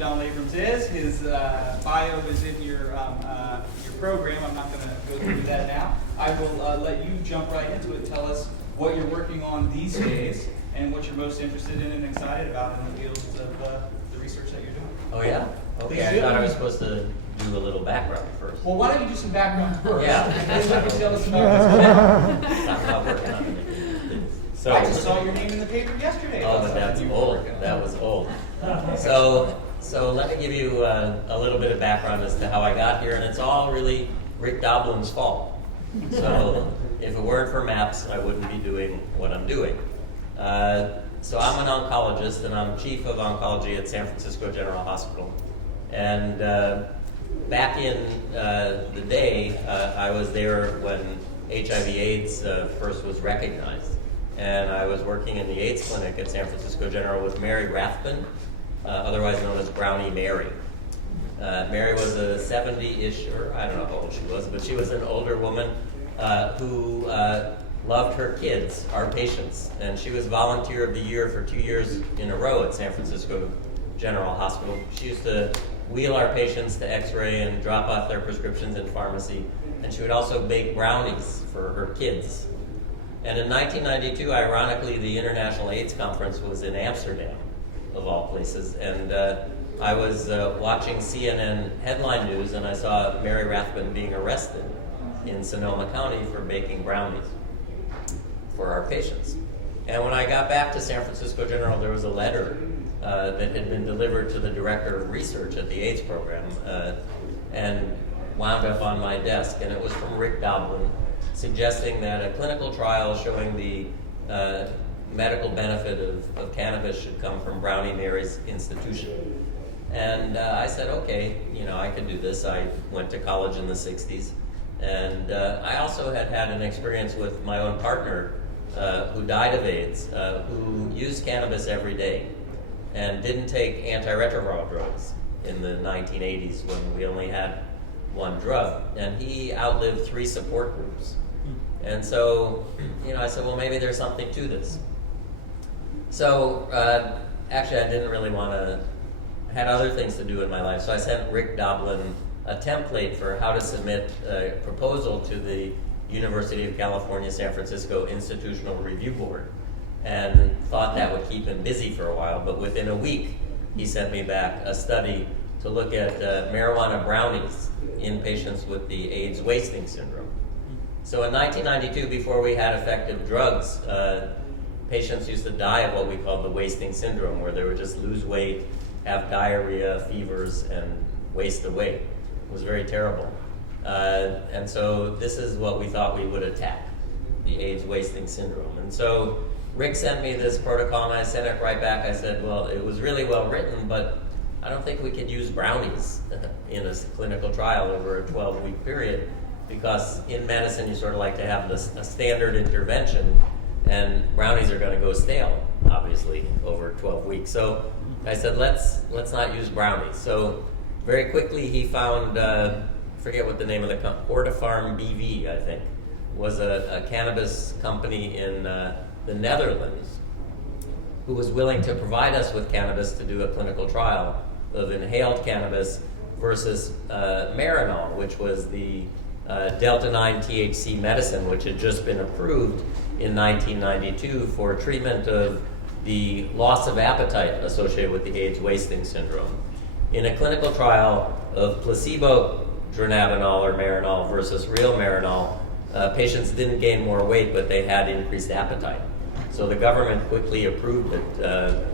Donald Abrams is. His bio is in your program. I'm not going to go through that now. I will let you jump right into it. Tell us what you're working on these days and what you're most interested in and excited about in the fields of the research that you're doing. Oh yeah? Okay, I thought I was supposed to do a little background first. Well, why don't you do some background first? Yeah. And then you tell us about this. I'm not working on it. So, I just saw your name in the paper yesterday. oh, but that's old. That was old. So let me give you a little bit of background as to how I got here, and it's all really Rick Doblin's fault. So if it weren't for MAPS, I wouldn't be doing what I'm doing. So I'm an oncologist, and I'm chief of oncology at San Francisco General Hospital. And back in the day, I was there when HIV/AIDS first was recognized. And I was working in the AIDS clinic at San Francisco General with Mary Rathbun, otherwise known as Brownie Mary. Mary was a 70-ish, or I don't know how old she was, but she was an older woman who loved her kids, our patients. And she was Volunteer of the Year for 2 years in a row at San Francisco General Hospital. She used to wheel our patients to X-ray and drop off their prescriptions in pharmacy. And she would also bake brownies for her kids. And in 1992, ironically, the International AIDS Conference was in Amsterdam, of all places. And I was watching CNN headline news, and I saw Mary Rathbun being arrested in Sonoma County for baking brownies for our patients. And when I got back to San Francisco General, there was a letter that had been delivered to the director of research at the AIDS program and wound up on my desk. And it was from Rick Doblin, suggesting that a clinical trial showing the medical benefit of cannabis should come from Brownie Mary's institution. And I said, okay, I could do this. I went to college in the 60s. And I also had had an experience with my own partner who died of AIDS, who used cannabis every day and didn't take antiretroviral drugs in the 1980s when we only had one drug. And he outlived 3 support groups. And so, I said, well, maybe there's something to this. So, actually, I didn't really want to, had other things to do in my life. So I sent Rick Doblin a template for how to submit a proposal to the University of California, San Francisco Institutional Review Board, and thought that would keep him busy for a while. But within a week, he sent me back a study to look at marijuana brownies in patients with the AIDS wasting syndrome. So in 1992, before we had effective drugs, patients used to die of what we called the wasting syndrome, where they would just lose weight, have diarrhea, fevers, and waste away. It was very terrible. And so this is what we thought we would attack, the AIDS wasting syndrome. And so Rick sent me this protocol, and I sent it right back. I said, well, it was really well written, but I don't think we could use brownies in a clinical trial over a 12-week period, because in medicine you sort of like to have a standard intervention, and brownies are going to go stale, obviously, over 12 weeks. So I said, let's not use brownies. So very quickly he found, forget what the name of the company, Hortifarm BV, I think, was a cannabis company in the Netherlands who was willing to provide us with cannabis to do a clinical trial of inhaled cannabis versus Marinol, which was the Delta-9 THC medicine, which had just been approved in 1992 for treatment of the loss of appetite associated with the AIDS wasting syndrome. In a clinical trial of placebo dronabinol or Marinol versus real Marinol, patients didn't gain more weight, but they had increased appetite. So the government quickly approved it,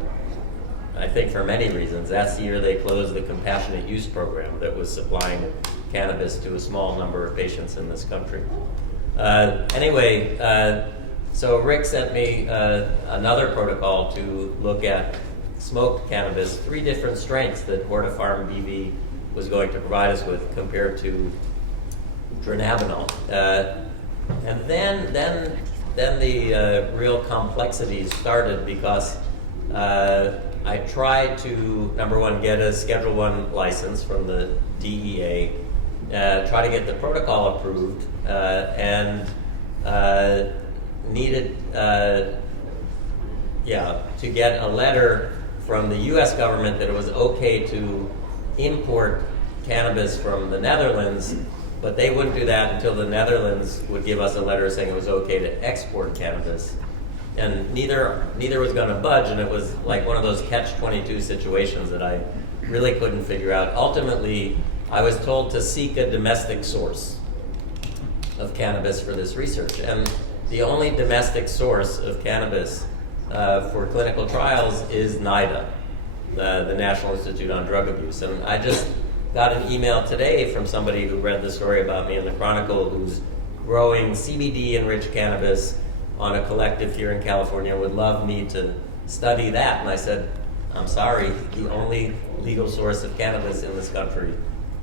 I think for many reasons. That's the year they closed the compassionate use program that was supplying cannabis to a small number of patients in this country. So Rick sent me another protocol to look at smoked cannabis, 3 different strengths that Hortifarm BV was going to provide us with compared to dronabinol. And then the real complexities started, because I tried to, number one, get a Schedule I license from the DEA, try to get the protocol approved, and needed to get a letter from the US government that it was okay to import cannabis from the Netherlands, but they wouldn't do that until the Netherlands would give us a letter saying it was okay to export cannabis. And neither was going to budge, and it was like one of those catch-22 situations that I really couldn't figure out. Ultimately, I was told to seek a domestic source of cannabis for this research. And the only domestic source of cannabis for clinical trials is NIDA, the National Institute on Drug Abuse. And I just got an email today from somebody who read the story about me in the Chronicle, who's growing CBD-enriched cannabis on a collective here in California, would love me to study that. And I said, I'm sorry, the only legal source of cannabis in this country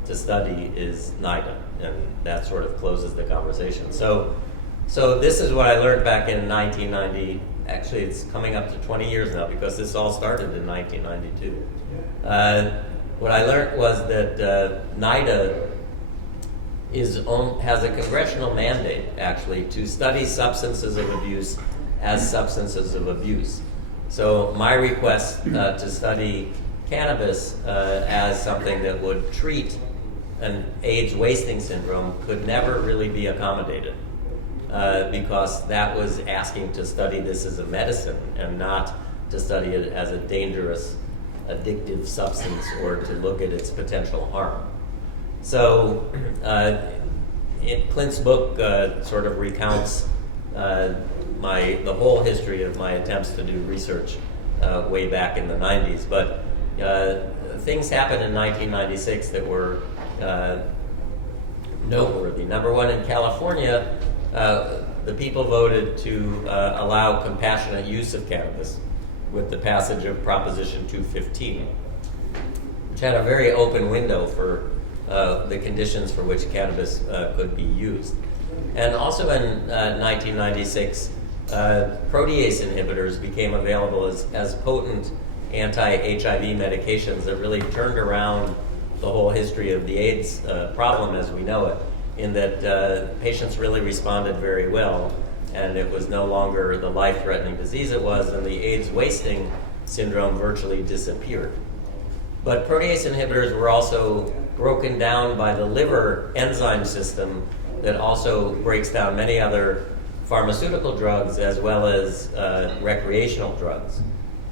to study is NIDA. And that sort of closes the conversation. So this is what I learned back in 1990. Actually, it's coming up to 20 years now because this all started in 1992. What I learned was that NIDA has a congressional mandate, actually, to study substances of abuse as substances of abuse. So my request to study cannabis as something that would treat an AIDS wasting syndrome could never really be accommodated because that was asking to study this as a medicine and not to study it as a dangerous addictive substance or to look at its potential harm. So Clint's book sort of recounts the whole history of my attempts to do research way back in the 90s. But things happened in 1996 that were noteworthy. Number one, in California, the people voted to allow compassionate use of cannabis with the passage of Proposition 215, which had a very open window for the conditions for which cannabis could be used. And also in 1996, protease inhibitors became available as potent anti-HIV medications that really turned around the whole history of the AIDS problem as we know it, in that patients really responded very well, and it was no longer the life-threatening disease it was, and the AIDS wasting syndrome virtually disappeared. But protease inhibitors were also broken down by the liver enzyme system that also breaks down many other pharmaceutical drugs as well as recreational drugs.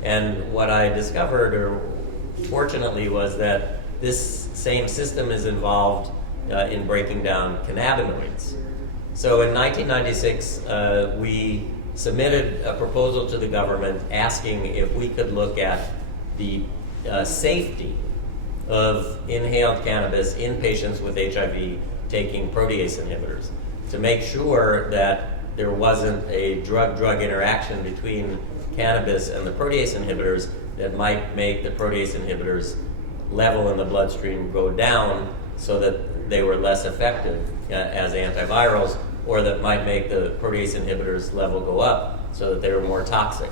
And what I discovered, or fortunately, was that this same system is involved in breaking down cannabinoids. So in 1996, we submitted a proposal to the government asking if we could look at the safety of inhaled cannabis in patients with HIV taking protease inhibitors, to make sure that there wasn't a drug-drug interaction between cannabis and the protease inhibitors that might make the protease inhibitors level in the bloodstream go down so that they were less effective as antivirals, or that might make the protease inhibitors level go up so that they were more toxic.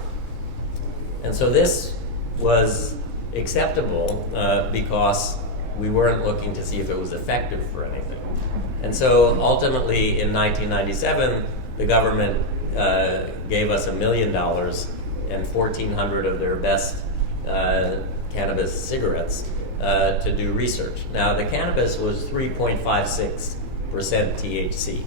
And so this was acceptable because we weren't looking to see if it was effective for anything. And so ultimately in 1997, the government gave us $1 million and 1,400 of their best cannabis cigarettes to do research. Now, the cannabis was 3.56% THC.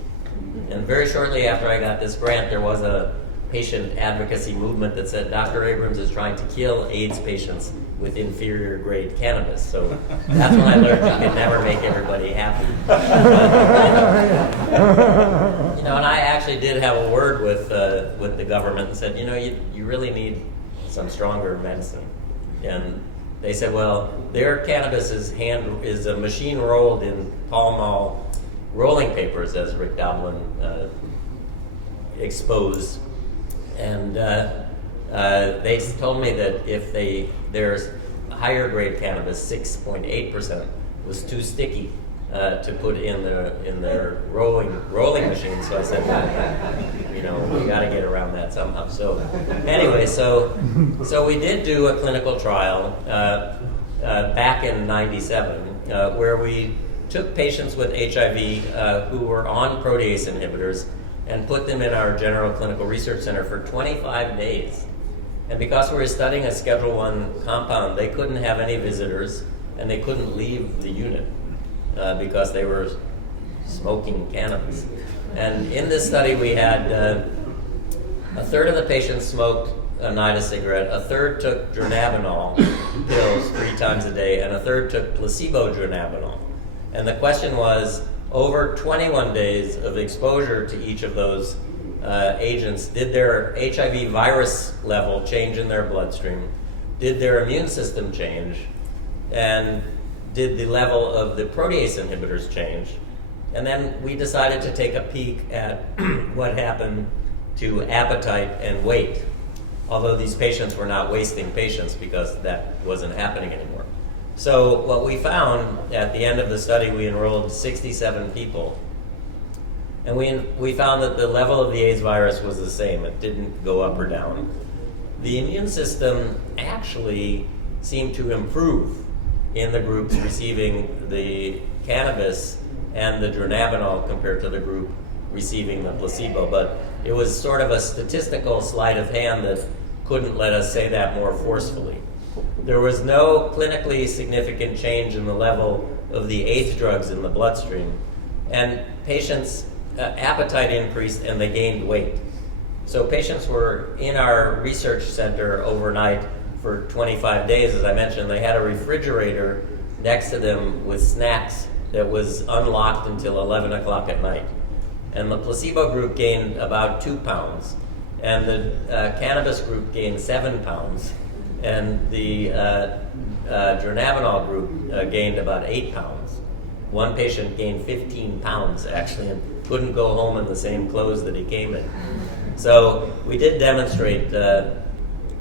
And very shortly after I got this grant, there was a patient advocacy movement that said Dr. Abrams is trying to kill AIDS patients with inferior grade cannabis. So that's when I learned you can never make everybody happy. You know, and I actually did have a word with the government and said, you know, you really need some stronger medicine. And they said, well, their cannabis is a machine rolled in Pall Mall rolling papers, as Rick Doblin exposed. And they told me that if there's higher grade cannabis, 6.8%, was too sticky to put in their rolling machine. So I said, you know, we got to get around that somehow. So anyway, so we did do a clinical trial back in '97 where we took patients with HIV who were on protease inhibitors and put them in our General Clinical Research Center for 25 days. And because we were studying a Schedule I compound, they couldn't have any visitors, and they couldn't leave the unit because they were smoking cannabis. And in this study, we had a third of the patients smoked a night a cigarette, a third took dronabinol pills 3 times a day, and a third took placebo dronabinol. And the question was, over 21 days of exposure to each of those agents, did their HIV virus level change in their bloodstream? Did their immune system change? And did the level of the protease inhibitors change? And then we decided to take a peek at what happened to appetite and weight, although these patients were not wasting patients because that wasn't happening anymore. So what we found at the end of the study, we enrolled 67 people, and we found that the level of the AIDS virus was the same. It didn't go up or down. The immune system actually seemed to improve in the groups receiving the cannabis and the dronabinol compared to the group receiving the placebo, but it was sort of a statistical sleight of hand that couldn't let us say that more forcefully. There was no clinically significant change in the level of the AIDS drugs in the bloodstream, and patients' appetite increased and they gained weight. So patients were in our research center overnight for 25 days. As I mentioned, they had a refrigerator next to them with snacks that was unlocked until 11 o'clock at night. And the placebo group gained about 2 pounds, and the cannabis group gained 7 pounds, and the dronabinol group gained about 8 pounds. One patient gained 15 pounds, actually, and couldn't go home in the same clothes that he came in. So we did demonstrate that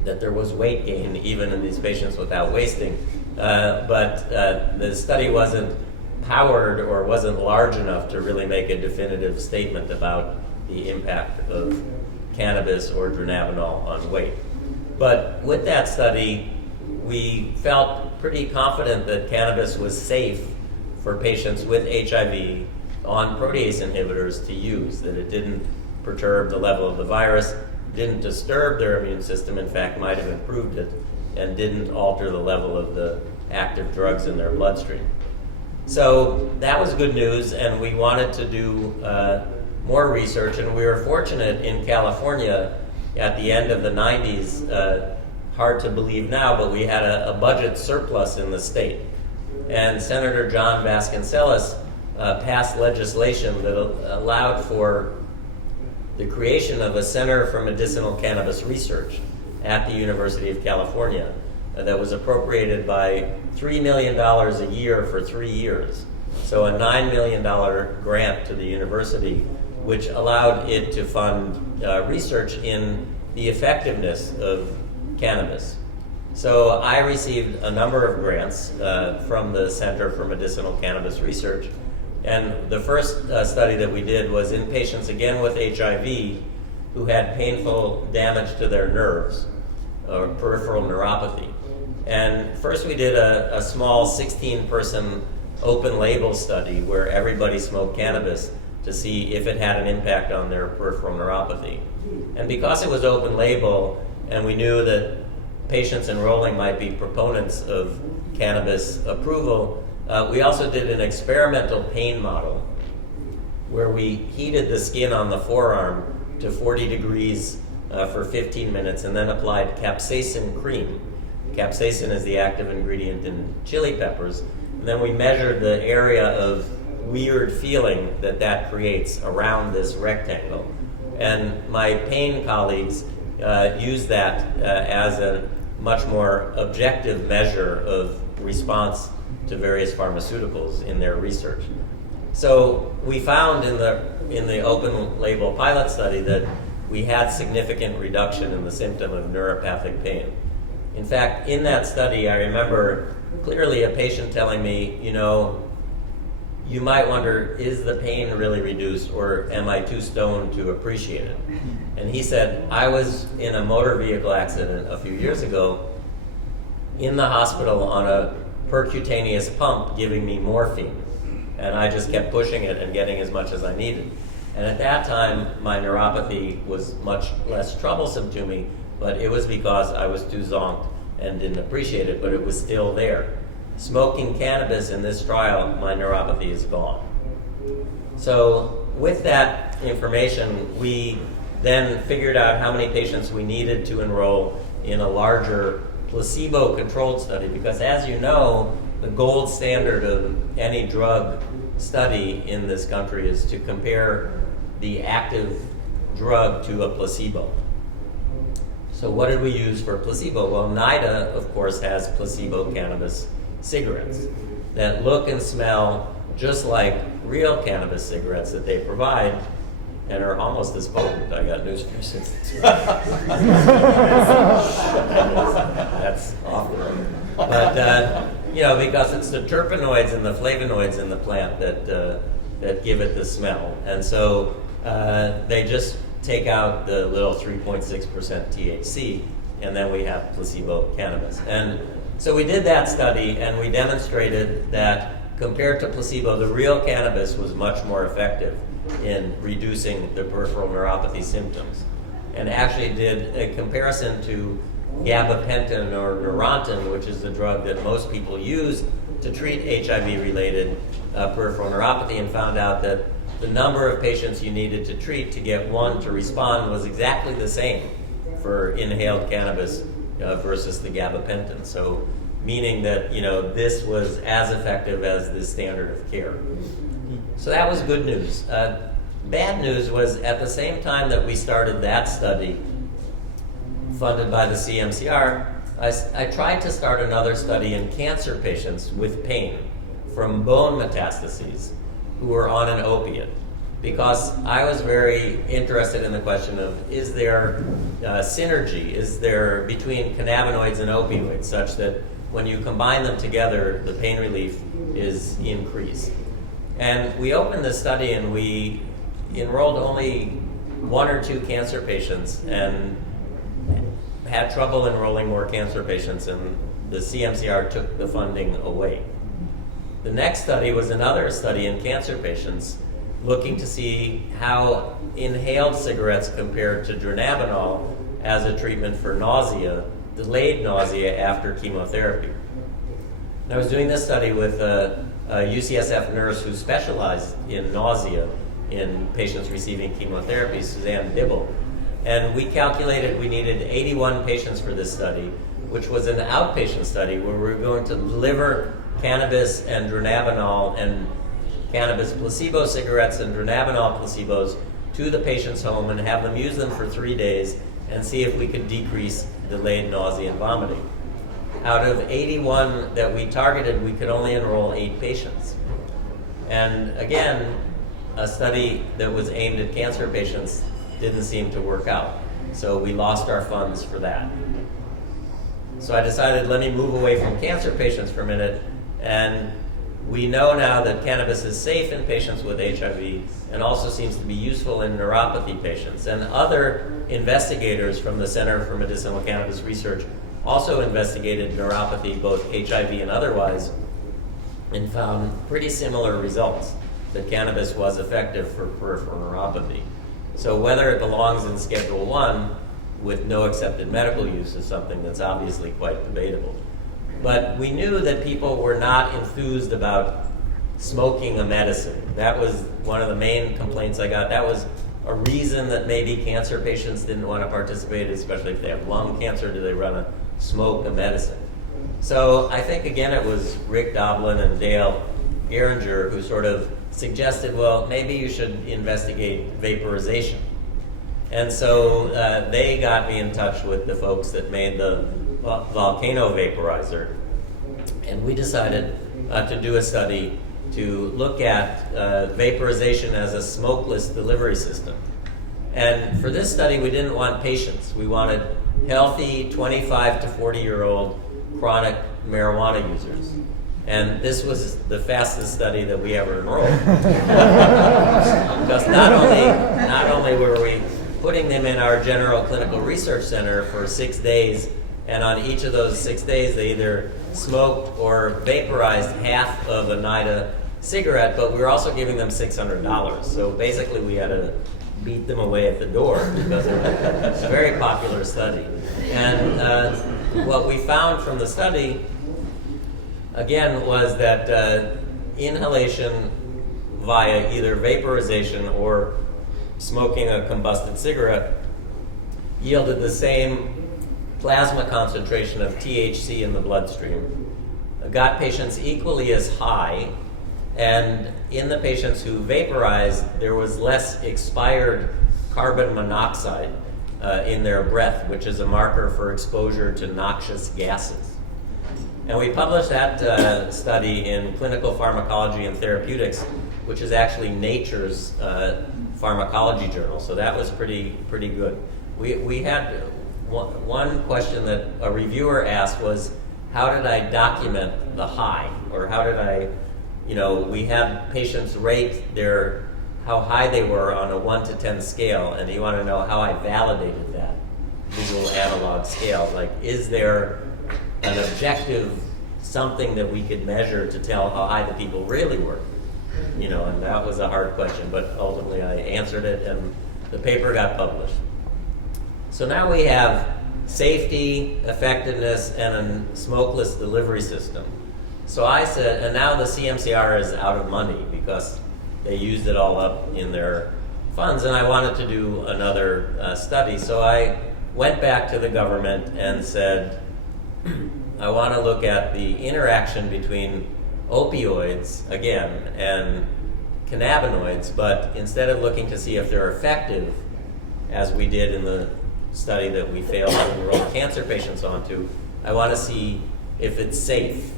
there was weight gain even in these patients without wasting, but the study wasn't powered or wasn't large enough to really make a definitive statement about the impact of cannabis or dronabinol on weight. But with that study, we felt pretty confident that cannabis was safe for patients with HIV on protease inhibitors to use, that it didn't perturb the level of the virus, didn't disturb their immune system, in fact might have improved it, and didn't alter the level of the active drugs in their bloodstream. So that was good news, and we wanted to do more research, and we were fortunate in California at the end of the 90s, hard to believe now, but we had a budget surplus in the state. And Senator John Vasconcellos passed legislation that allowed for the creation of a Center for Medicinal Cannabis Research at the University of California that was appropriated by $3 million a year for 3 years. So a $9 million grant to the university, which allowed it to fund research in the effectiveness of cannabis. So I received a number of grants from the Center for Medicinal Cannabis Research. And the first study that we did was in patients, again with HIV, who had painful damage to their nerves, or peripheral neuropathy. And first we did a small 16-person open label study where everybody smoked cannabis to see if it had an impact on their peripheral neuropathy. And because it was open label, and we knew that patients enrolling might be proponents of cannabis approval, we also did an experimental pain model where we heated the skin on the forearm to 40 degrees for 15 minutes and then applied capsaicin cream. Capsaicin is the active ingredient in chili peppers. And then we measured the area of weird feeling that creates around this rectangle. And my pain colleagues used that as a much more objective measure of response to various pharmaceuticals in their research. So we found in the open label pilot study that we had significant reduction in the symptom of neuropathic pain. In fact, in that study, I remember clearly a patient telling me, you might wonder, is the pain really reduced, or am I too stoned to appreciate it? And he said, I was in a motor vehicle accident a few years ago in the hospital on a percutaneous pump giving me morphine. And I just kept pushing it and getting as much as I needed. And at that time, my neuropathy was much less troublesome to me, but it was because I was too zonked and didn't appreciate it, but it was still there. Smoking cannabis in this trial, my neuropathy is gone. So with that information, we then figured out how many patients we needed to enroll in a larger placebo-controlled study, because as you know, the gold standard of any drug study in this country is to compare the active drug to a placebo. So what did we use for placebo? Well, NIDA, of course, has placebo cannabis cigarettes that look and smell just like real cannabis cigarettes that they provide and are almost as potent. I got news for you. That's awful. But, because it's the terpenoids and the flavonoids in the plant that give it the smell. And so they just take out the little 3.6% THC, and then we have placebo cannabis. And so we did that study, and we demonstrated that compared to placebo, the real cannabis was much more effective in reducing the peripheral neuropathy symptoms. And actually did a comparison to gabapentin or Neurontin, which is the drug that most people use to treat HIV-related peripheral neuropathy, and found out that the number of patients you needed to treat to get one to respond was exactly the same for inhaled cannabis versus the gabapentin. So meaning that this was as effective as the standard of care. So that was good news. Bad news was at the same time that we started that study, funded by the CMCR, I tried to start another study in cancer patients with pain from bone metastases who were on an opiate, because I was very interested in the question of, is there synergy, is there between cannabinoids and opioids, such that when you combine them together, the pain relief is increased. And we opened this study and we enrolled only 1 or 2 cancer patients and had trouble enrolling more cancer patients, and the CMCR took the funding away. The next study was another study in cancer patients looking to see how inhaled cigarettes compared to dronabinol as a treatment for nausea, delayed nausea after chemotherapy. And I was doing this study with a UCSF nurse who specialized in nausea in patients receiving chemotherapy, Suzanne Dibble. And we calculated we needed 81 patients for this study, which was an outpatient study where we were going to deliver cannabis and dronabinol and cannabis placebo cigarettes and dronabinol placebos to the patient's home and have them use them for 3 days and see if we could decrease delayed nausea and vomiting. Out of 81 that we targeted, we could only enroll 8 patients. And again, a study that was aimed at cancer patients didn't seem to work out. So we lost our funds for that. So I decided, let me move away from cancer patients for a minute. And we know now that cannabis is safe in patients with HIV and also seems to be useful in neuropathy patients. And other investigators from the Center for Medicinal Cannabis Research also investigated neuropathy, both HIV and otherwise, and found pretty similar results, that cannabis was effective for peripheral neuropathy. So whether it belongs in Schedule 1 with no accepted medical use is something that's obviously quite debatable. But we knew that people were not enthused about smoking a medicine. That was one of the main complaints I got. That was a reason that maybe cancer patients didn't want to participate, especially if they have lung cancer. Do they want to smoke a medicine? So I think, again, it was Rick Doblin and Dale Geringer who sort of suggested, well, maybe you should investigate vaporization. And so they got me in touch with the folks that made the volcano vaporizer. And we decided to do a study to look at vaporization as a smokeless delivery system. And for this study, we didn't want patients. We wanted healthy 25 to 40-year-old chronic marijuana users. And this was the fastest study that we ever enrolled. Because not only were we putting them in our general clinical research center for 6 days, and on each of those 6 days they either smoked or vaporized half of a NIDA cigarette, but we were also giving them $600. So basically we had a beat them away at the door because it was a very popular study. And what we found from the study, again, was that inhalation via either vaporization or smoking a combusted cigarette yielded the same plasma concentration of THC in the bloodstream, got patients equally as high, and in the patients who vaporized, there was less expired carbon monoxide in their breath, which is a marker for exposure to noxious gases. And we published that study in Clinical Pharmacology and Therapeutics, which is actually Nature's pharmacology journal. So that was pretty good. We had one question that a reviewer asked was, how did I document the high? Or how did I, we had patients rate how high they were on a 1 to 10 scale, and you want to know how I validated that visual analog scale. Like, is there an objective something that we could measure to tell how high the people really were? And that was a hard question, but ultimately I answered it, and the paper got published. So now we have safety, effectiveness, and a smokeless delivery system. So I said, and now the CMCR is out of money because they used it all up in their funds, and I wanted to do another study. So I went back to the government and said, I want to look at the interaction between opioids, again, and cannabinoids, but instead of looking to see if they're effective, as we did in the study that we failed to enroll cancer patients onto, I want to see if it's safe.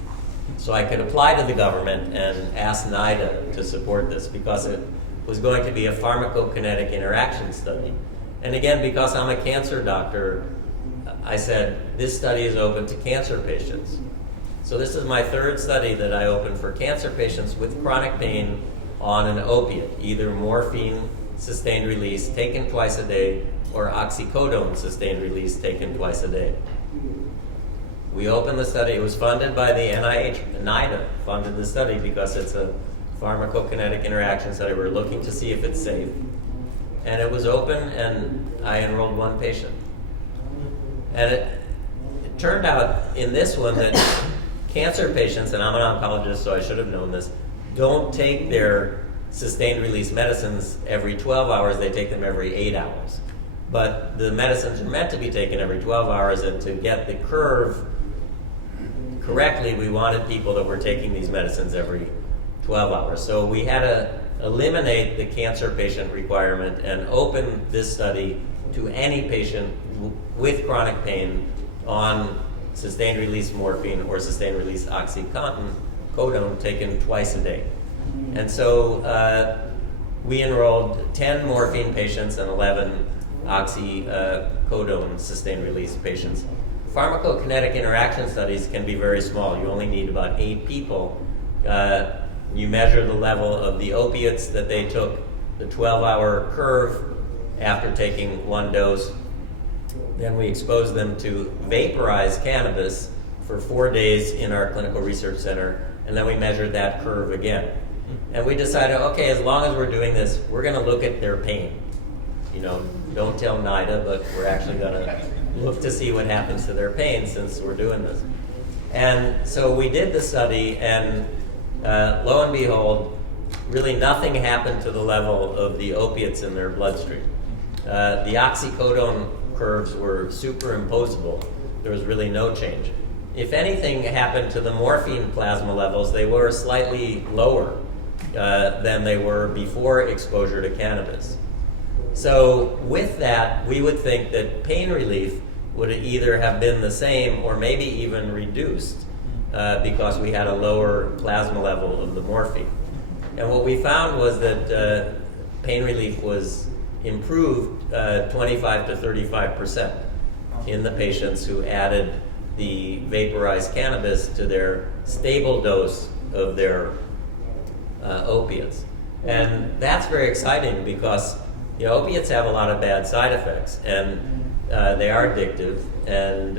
So I could apply to the government and ask NIDA to support this because it was going to be a pharmacokinetic interaction study. And again, because I'm a cancer doctor, I said, this study is open to cancer patients. So this is my third study that I opened for cancer patients with chronic pain on an opiate, either morphine, sustained release, taken twice a day, or oxycodone, sustained release, taken twice a day. We opened the study. It was funded by the NIH. NIDA funded the study because it's a pharmacokinetic interaction study. We're looking to see if it's safe. And it was open, and I enrolled one patient. And it turned out in this one that cancer patients, and I'm an oncologist, so I should have known this, don't take their sustained release medicines every 12 hours. They take them every 8 hours. But the medicines are meant to be taken every 12 hours, and to get the curve correctly, we wanted people that were taking these medicines every 12 hours. So we had to eliminate the cancer patient requirement and open this study to any patient with chronic pain on sustained release morphine or sustained release oxycodone taken twice a day. And so we enrolled 10 morphine patients and 11 oxycodone sustained release patients. Pharmacokinetic interaction studies can be very small. You only need about 8 people. You measure the level of the opiates that they took, the 12-hour curve after taking one dose. Then we expose them to vaporized cannabis for 4 days in our clinical research center, and then we measured that curve again. And we decided, okay, as long as we're doing this, we're going to look at their pain. Don't tell NIDA, but we're actually going to look to see what happens to their pain since we're doing this. And so we did the study, and lo and behold, really nothing happened to the level of the opiates in their bloodstream. The oxycodone curves were superimposable. There was really no change. If anything happened to the morphine plasma levels, they were slightly lower than they were before exposure to cannabis. So with that, we would think that pain relief would either have been the same or maybe even reduced because we had a lower plasma level of the morphine. And what we found was that pain relief was improved 25 to 35% in the patients who added the vaporized cannabis to their stable dose of their opiates. And that's very exciting because opiates have a lot of bad side effects, and they are addictive. And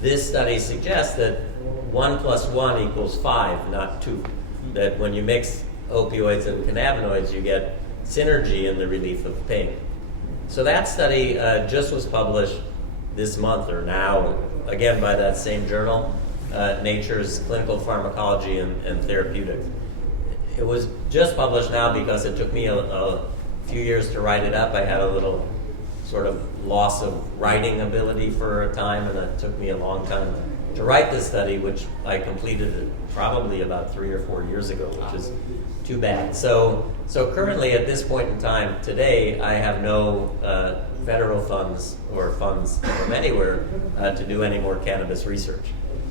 this study suggests that 1 + 1 = 5, not 2. That when you mix opioids and cannabinoids, you get synergy in the relief of pain. So that study just was published this month or now, again by that same journal, Nature's Clinical Pharmacology and Therapeutics. It was just published now because it took me a few years to write it up. I had a little sort of loss of writing ability for a time, and it took me a long time to write this study, which I completed probably about 3 or 4 years ago, which is too bad. So currently at this point in time, today, I have no federal funds or funds from anywhere to do any more cannabis research.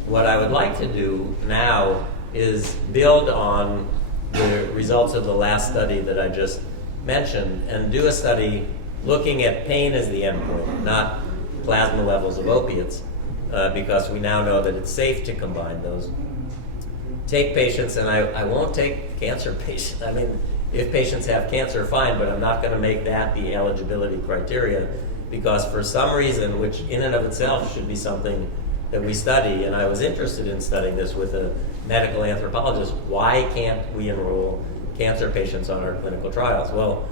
What I would like to do now is build on the results of the last study that I just mentioned and do a study looking at pain as the endpoint, not plasma levels of opiates, because we now know that it's safe to combine those. Take patients, and I won't take cancer patients. I mean, if patients have cancer, fine, but I'm not going to make that the eligibility criteria, because for some reason, which in and of itself should be something that we study, and I was interested in studying this with a medical anthropologist, why can't we enroll cancer patients on our clinical trials? Well,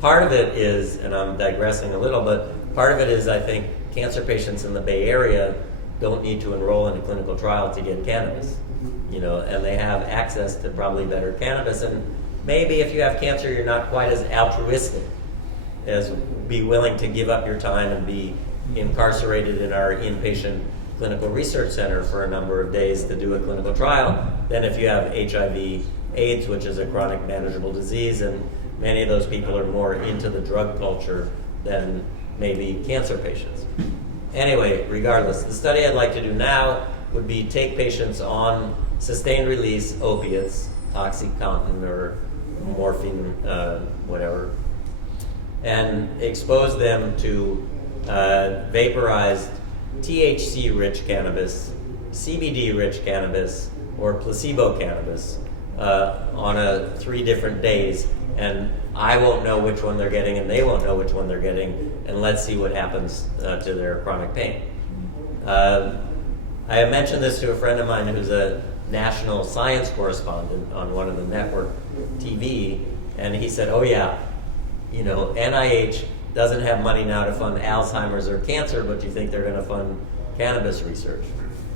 part of it is, and I'm digressing a little, but part of it is I think cancer patients in the Bay Area don't need to enroll in a clinical trial to get cannabis, and they have access to probably better cannabis. And maybe if you have cancer, you're not quite as altruistic as be willing to give up your time and be incarcerated in our inpatient clinical research center for a number of days to do a clinical trial than if you have HIV/AIDS, which is a chronic manageable disease, and many of those people are more into the drug culture than maybe cancer patients. Anyway, regardless, the study I'd like to do now would be take patients on sustained release opiates, OxyContin or morphine, whatever, and expose them to vaporized THC-rich cannabis, CBD-rich cannabis, or placebo cannabis on 3 different days, and I won't know which one they're getting, and they won't know which one they're getting, and let's see what happens to their chronic pain. I have mentioned this to a friend of mine who's a national science correspondent on one of the network TV, and he said, oh yeah, NIH doesn't have money now to fund Alzheimer's or cancer, but you think they're going to fund cannabis research?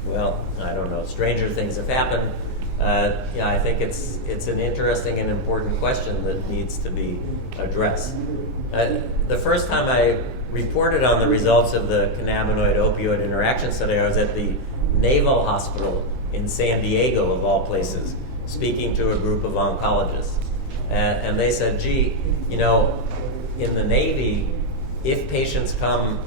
Well, I don't know. Stranger things have happened. I think it's an interesting and important question that needs to be addressed. The first time I reported on the results of the cannabinoid opioid interaction study, I was at the Naval Hospital in San Diego, of all places, speaking to a group of oncologists. And they said, gee, in the Navy, if patients come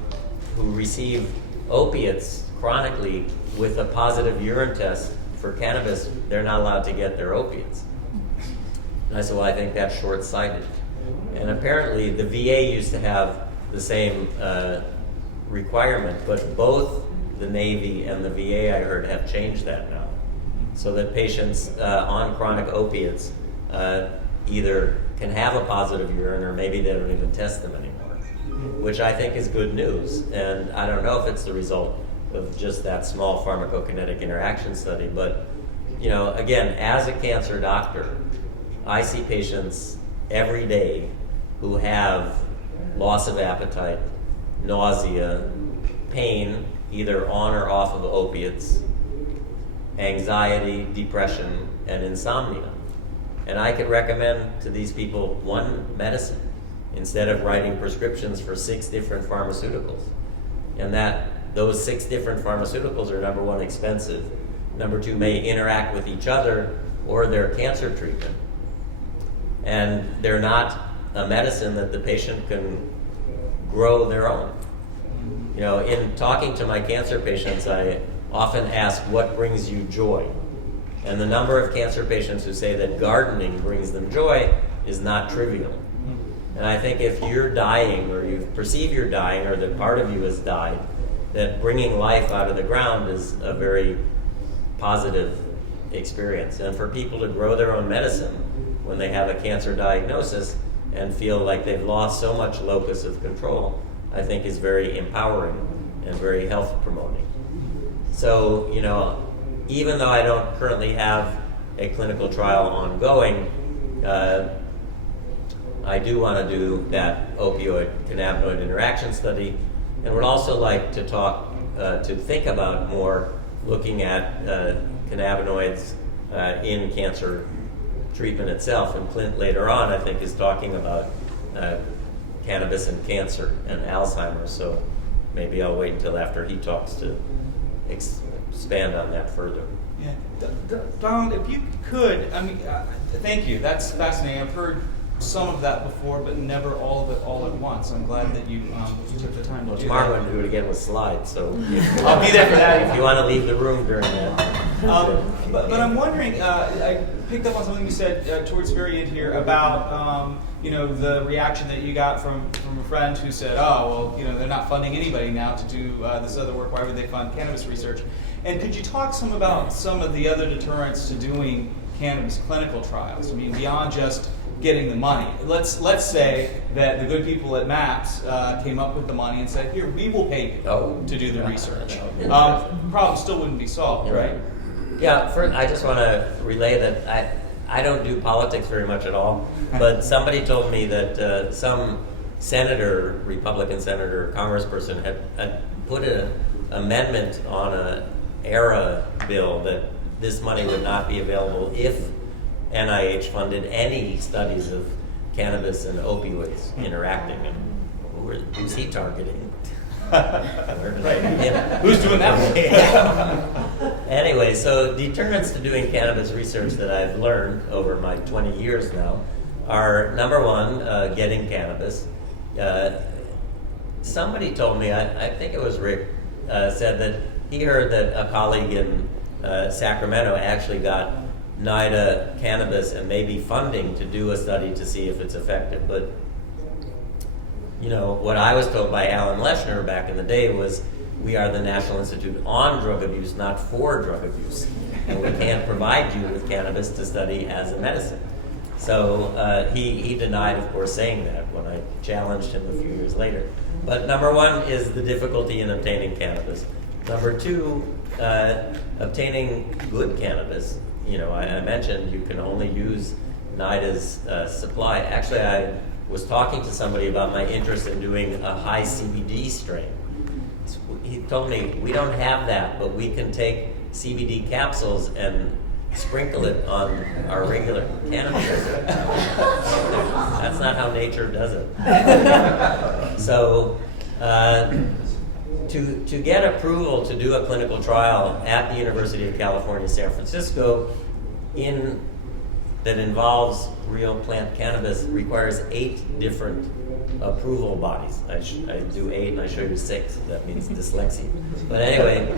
who receive opiates chronically with a positive urine test for cannabis, they're not allowed to get their opiates. And I said, well, I think that's short-sighted. And apparently the VA used to have the same requirement, but both the Navy and the VA, I heard, have changed that now. So that patients on chronic opiates either can have a positive urine, or maybe they don't even test them anymore, which I think is good news. And I don't know if it's the result of just that small pharmacokinetic interaction study, but again, as a cancer doctor, I see patients every day who have loss of appetite, nausea, pain, either on or off of opiates, anxiety, depression, and insomnia. And I could recommend to these people one medicine instead of writing prescriptions for 6 different pharmaceuticals. And that those 6 different pharmaceuticals are, number 1, expensive, number 2, may interact with each other or their cancer treatment. And they're not a medicine that the patient can grow their own. In talking to my cancer patients, I often ask, what brings you joy? And the number of cancer patients who say that gardening brings them joy is not trivial. And I think if you're dying, or you perceive you're dying, or that part of you has died, that bringing life out of the ground is a very positive experience. And for people to grow their own medicine when they have a cancer diagnosis and feel like they've lost so much locus of control, I think is very empowering and very health promoting. So, even though I don't currently have a clinical trial ongoing, I do want to do that opioid-cannabinoid interaction study, and would also like to think about more looking at cannabinoids in cancer treatment itself. And Clint later on, I think, is talking about cannabis and cancer and Alzheimer's. So maybe I'll wait until after he talks to expand on that further. Yeah, Donald, if you could, thank you. That's fascinating. I've heard some of that before, but never all of it all at once. I'm glad that you took the time to do that. Tomorrow I'm going to do it again with slides, so I'll be there for that. If you want to leave the room during that. But I'm wondering, I picked up on something you said towards the very end here about the reaction that you got from a friend who said, oh, well, they're not funding anybody now to do this other work. Why would they fund cannabis research? And could you talk some about some of the other deterrents to doing cannabis clinical trials? I mean, beyond just getting the money. Let's say that the good people at MAPS came up with the money and said, here, we will pay you to do the research. Problem still wouldn't be solved, right? Yeah, first, I just want to relay that I don't do politics very much at all, but somebody told me that some senator, Republican senator, congressperson had put an amendment on a ERA bill that this money would not be available if NIH funded any studies of cannabis and opioids interacting. And who's he targeting? Right. Who's doing that? Anyway, so deterrents to doing cannabis research that I've learned over my 20 years now are, number one, getting cannabis. Somebody told me, I think it was Rick, said that he heard that a colleague in Sacramento actually got NIDA cannabis and maybe funding to do a study to see if it's effective. But what I was told by Alan Leshner back in the day was, we are the National Institute on Drug Abuse, not for drug abuse. And we can't provide you with cannabis to study as a medicine. So he denied, of course, saying that when I challenged him a few years later. But number one is the difficulty in obtaining cannabis. Number two, obtaining good cannabis. I mentioned you can only use NIDA's supply. Actually, I was talking to somebody about my interest in doing a high CBD strain. He told me, we don't have that, but we can take CBD capsules and sprinkle it on our regular cannabis. That's not how nature does it. So, to get approval to do a clinical trial at the University of California, San Francisco, that involves real plant cannabis requires 8 different approval bodies. I do 8 and I show you 6. That means dyslexia. But anyway,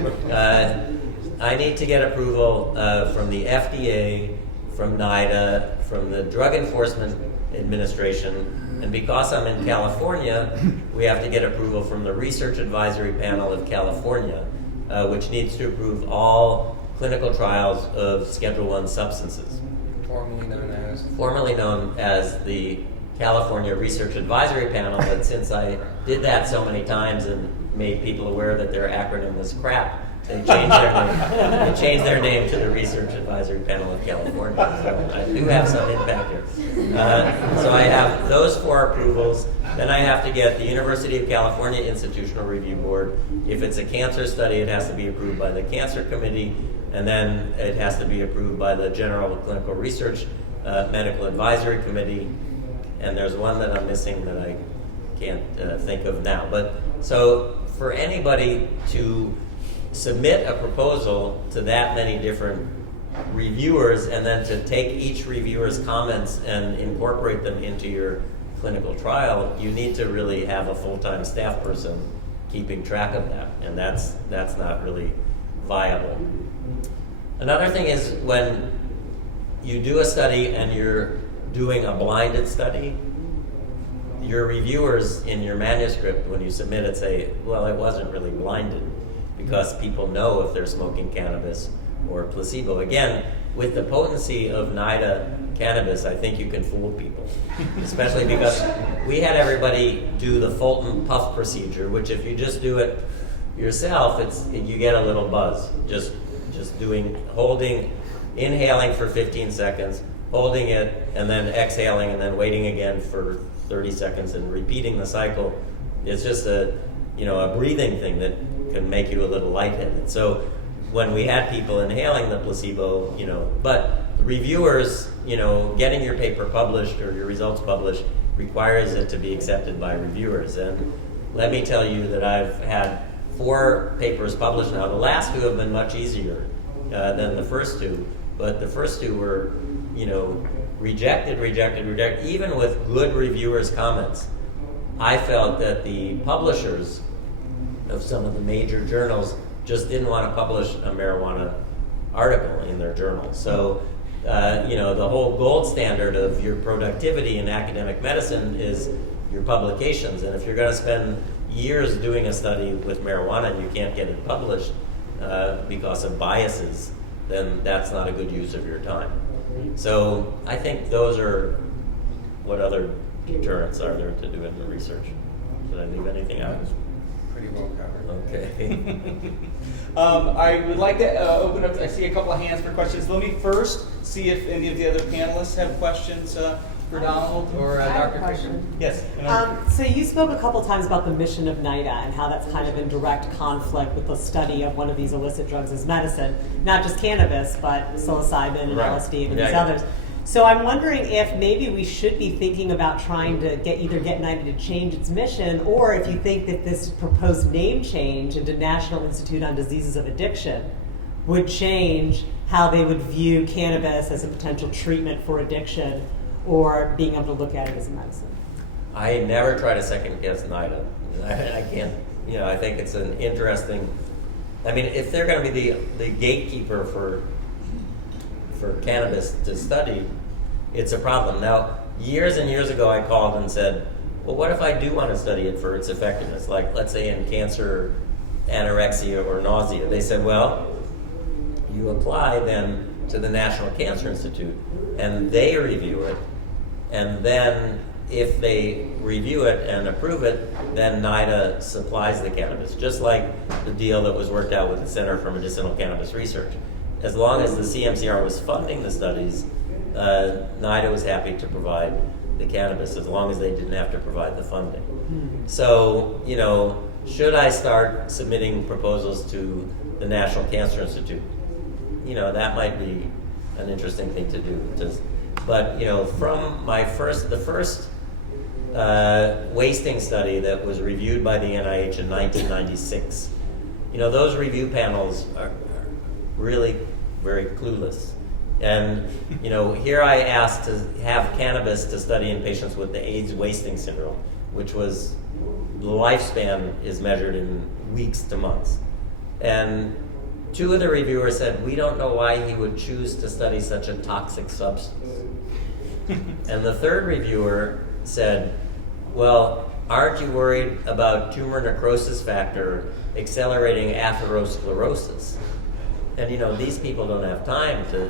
I need to get approval from the FDA, from NIDA, from the Drug Enforcement Administration, and because I'm in California, we have to get approval from the Research Advisory Panel of California, which needs to approve all clinical trials of Schedule I substances. Formerly known as the California Research Advisory Panel, but since I did that so many times and made people aware that their acronym was crap, they changed their name to the Research Advisory Panel of California. So I do have some impact here. So I have those 4 approvals. Then I have to get the University of California Institutional Review Board. If it's a cancer study, it has to be approved by the Cancer Committee, and then it has to be approved by the General Clinical Research Medical Advisory Committee. And there's one that I'm missing that I can't think of now. But so for anybody to submit a proposal to that many different reviewers and then to take each reviewer's comments and incorporate them into your clinical trial, you need to really have a full-time staff person keeping track of that, and that's not really viable. Another thing is when you do a study and you're doing a blinded study, your reviewers in your manuscript, when you submit it, say, well, it wasn't really blinded, because people know if they're smoking cannabis or placebo. Again, with the potency of NIDA cannabis, I think you can fool people, especially because we had everybody do the Fulton puff procedure, which if you just do it yourself, you get a little buzz. Just inhaling for 15 seconds, holding it, and then exhaling, and then waiting again for 30 seconds and repeating the cycle. It's just a breathing thing that can make you a little lightheaded. So when we had people inhaling the placebo, but reviewers, getting your paper published or your results published requires it to be accepted by reviewers. And let me tell you that I've had 4 papers published now. The last 2 have been much easier than the first 2, but the first 2 were, rejected, even with good reviewers' comments. I felt that the publishers of some of the major journals just didn't want to publish a marijuana article in their journal. So, the whole gold standard of your productivity in academic medicine is your publications. And if you're going to spend years doing a study with marijuana and you can't get it published because of biases, then that's not a good use of your time. So I think those are what other deterrents are there to do in the research. Did I leave anything out? Pretty well covered. Okay. I would like to open up, I see a couple of hands for questions. Let me first see if any of the other panelists have questions for Donald or I have Dr. a question. Fisher. Yes. So you spoke a couple times about the mission of NIDA and how that's kind of in direct conflict with the study of one of these illicit drugs as medicine, not just cannabis, but psilocybin and Right. LSD and Yeah, these yeah. others. So I'm wondering if maybe we should be thinking about trying to get NIDA to change its mission, or if you think that this proposed name change into National Institute on Diseases of Addiction would change how they would view cannabis as a potential treatment for addiction, or being able to look at it as a medicine. I never try to second guess NIDA. I can't, I think it's an interesting, if they're going to be the gatekeeper for cannabis to study, it's a problem. Now, years and years ago I called and said, well, what if I do want to study it for its effectiveness? Like, let's say in cancer, anorexia, or nausea. They said, well, you apply then to the National Cancer Institute, and they review it, and then if they review it and approve it, then NIDA supplies the cannabis, just like the deal that was worked out with the Center for Medicinal Cannabis Research. As long as the CMCR was funding the studies, NIDA was happy to provide the cannabis, as long as they didn't have to provide the funding. So, should I start submitting proposals to the National Cancer Institute? That might be an interesting thing to do. But from the first wasting study that was reviewed by the NIH in 1996, those review panels are really very clueless. And here I asked to have cannabis to study in patients with the AIDS wasting syndrome, which was, the lifespan is measured in weeks to months. And 2 of the reviewers said, we don't know why he would choose to study such a toxic substance. And the 3rd reviewer said, well, aren't you worried about tumor necrosis factor accelerating atherosclerosis? And these people don't have a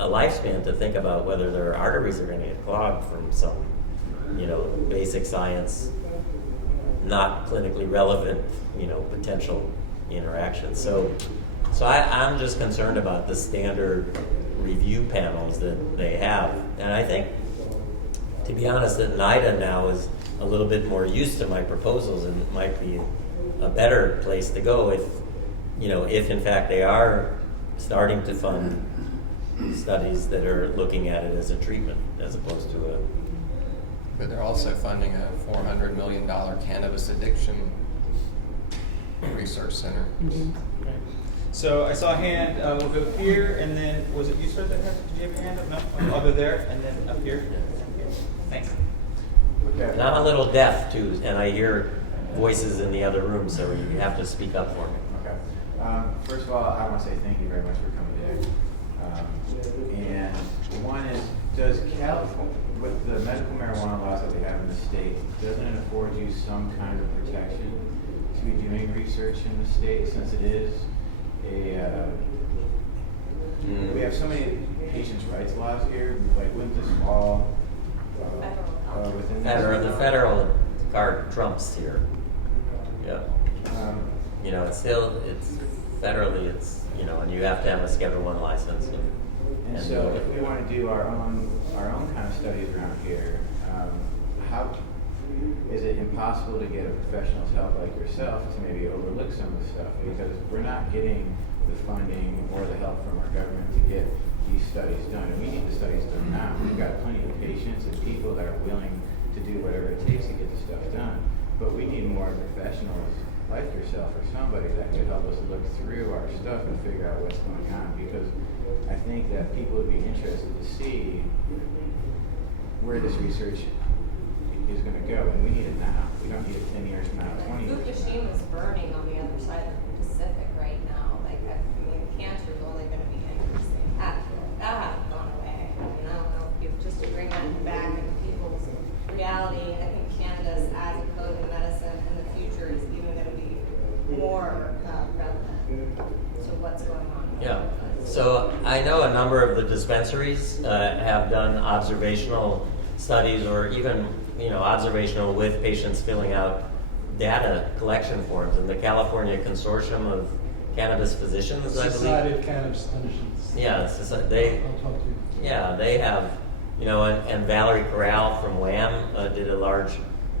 lifespan to think about whether their arteries are going to get clogged from some, basic science, not clinically relevant, potential interaction. So I'm just concerned about the standard review panels that they have. And I think, to be honest, that NIDA now is a little bit more used to my proposals, and it might be a better place to go if in fact they are starting to fund studies that are looking at it as a treatment as opposed to a... But they're also funding a $400 million cannabis addiction research center. Okay. So I saw a hand. We'll go here, and then was it you, sir, that had? Did you have your hand up? No. I'll go there, and then up here. Thanks. Okay. And I'm a little deaf too, and I hear voices in the other room, so you have to speak up for me. Okay. First of all, I want to say thank you very much for coming today. And one is, does California, with the medical marijuana laws that we have in the state, doesn't it afford you some kind of protection to be doing research in the state, since it is we have so many patients' rights laws here? Like, wouldn't this fall within The federal card trumps here. Yeah. It's federally, and you have to have a Schedule I license. And so if we want to do our own our own kind of studies around here, how is it impossible to get a professional's help like yourself to maybe overlook some of the stuff? Because we're not getting the funding or the help from our government to get these studies done. And we need the studies done now. We've got plenty of patients and people that are willing to do whatever it takes to get the stuff done. But we need more professionals like yourself or somebody that could help us look through our stuff and figure out what's going on. Because I think that people would be interested to see where this research is going to go, and we need it now. We don't need it 10 years from now, 20 years from Fukushima now. is burning on the other side of the Pacific right now. Like, I mean, cancer is only going to be increasing. That hasn't gone away. I mean, I don't know if just to bring that back into people's reality, I think cannabis as a code in medicine in the future is even going to be more relevant to what's going on. Yeah. So I know a number of the dispensaries have done observational studies, or even observational with patients filling out data collection forms. And the California Consortium of Cannabis Physicians, I believe. Society of Cannabis Clinicians. Yeah, they. I'll talk to you. Yeah, they have, and Valerie Corral from WHAM did a large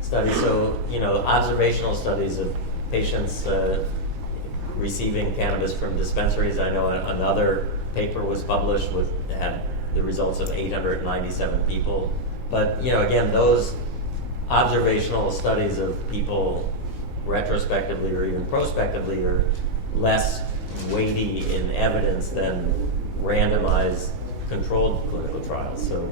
study. So, observational studies of patients receiving cannabis from dispensaries. I know another paper was published had the results of 897 people. But, again, those observational studies of people retrospectively or even prospectively are less weighty in evidence than randomized controlled clinical trials. So,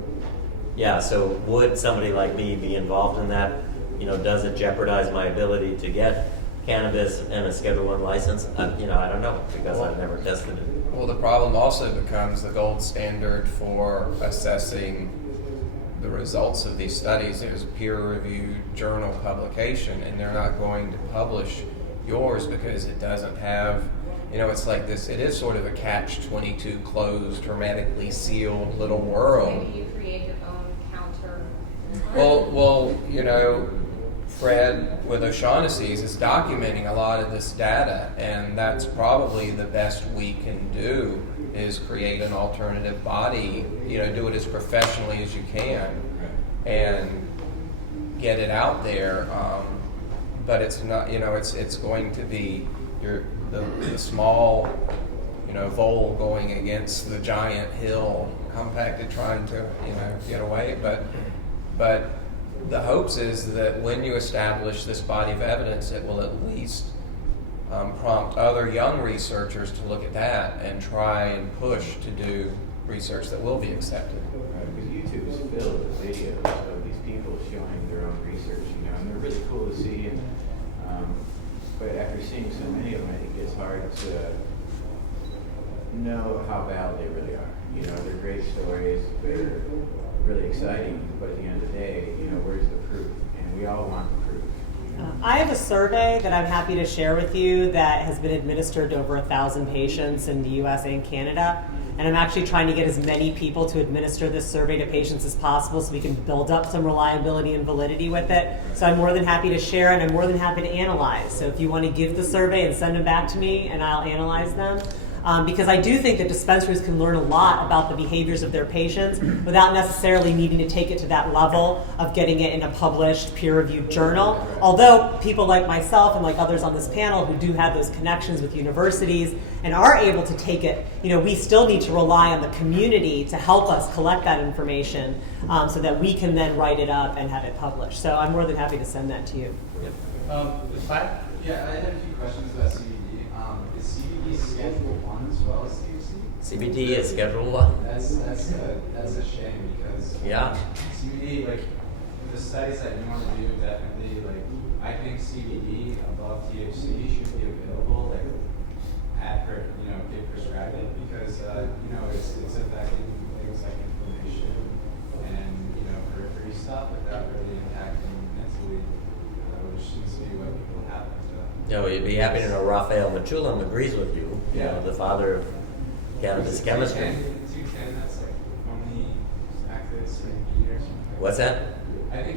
yeah, so would somebody like me be involved in that? Does it jeopardize my ability to get cannabis and a Schedule I license? I don't know, because I've never tested it. Well, the problem also becomes the gold standard for assessing the results of these studies is a peer-reviewed journal publication, and they're not going to publish yours because it doesn't have, it's like this, it is sort of a catch-22 closed, hermetically sealed little world. Maybe you create your own counter. Well, Fred with O'Shaughnessy's is documenting a lot of this data, and that's probably the best we can do is create an alternative body, do it as professionally as you can and get it out there. But it's not, it's going to be the small, vole going against the giant hill, compacted, trying to, get away. But the hopes is that when you establish this body of evidence, it will at least prompt other young researchers to look at that and try and push to do research that will be accepted. Right, because YouTube is filled with videos of these people showing their own research, and they're really cool to see. And but after seeing so many of them, I think it's hard to know how valid they really are. They're great stories, they're really exciting, but at the end of the day, where's the proof? And we all want the proof. I have a survey that I'm happy to share with you that has been administered to over 1,000 patients in the US and Canada. And I'm actually trying to get as many people to administer this survey to patients as possible so we can build up some reliability and validity with it. So I'm more than happy to share, and I'm more than happy to analyze. So if you want to give the survey and send them back to me, and I'll analyze them. Because I do think that dispensaries can learn a lot about the behaviors of their patients without necessarily needing to take it to that level of getting it in a published, peer-reviewed journal. Although people like myself and like others on this panel who do have those connections with universities and are able to take it, we still need to rely on the community to help us collect that information so that we can then write it up and have it published. So I'm more than happy to send that to you. Platt? Yeah, I had a few questions about CBD. Is CBD Schedule 1 as well as THC? CBD is Schedule 1. That's a shame because Yeah. CBD, like the studies that you want to do, definitely I think CBD above THC should be available get prescribed it because it's affecting things like inflammation and periphery stuff without really impacting mentally, which seems to be what people have. You'd be happy to know Raphael Mechoulam agrees with you. The father of cannabis chemistry. 210, that's only active CBD or something. What's that? I think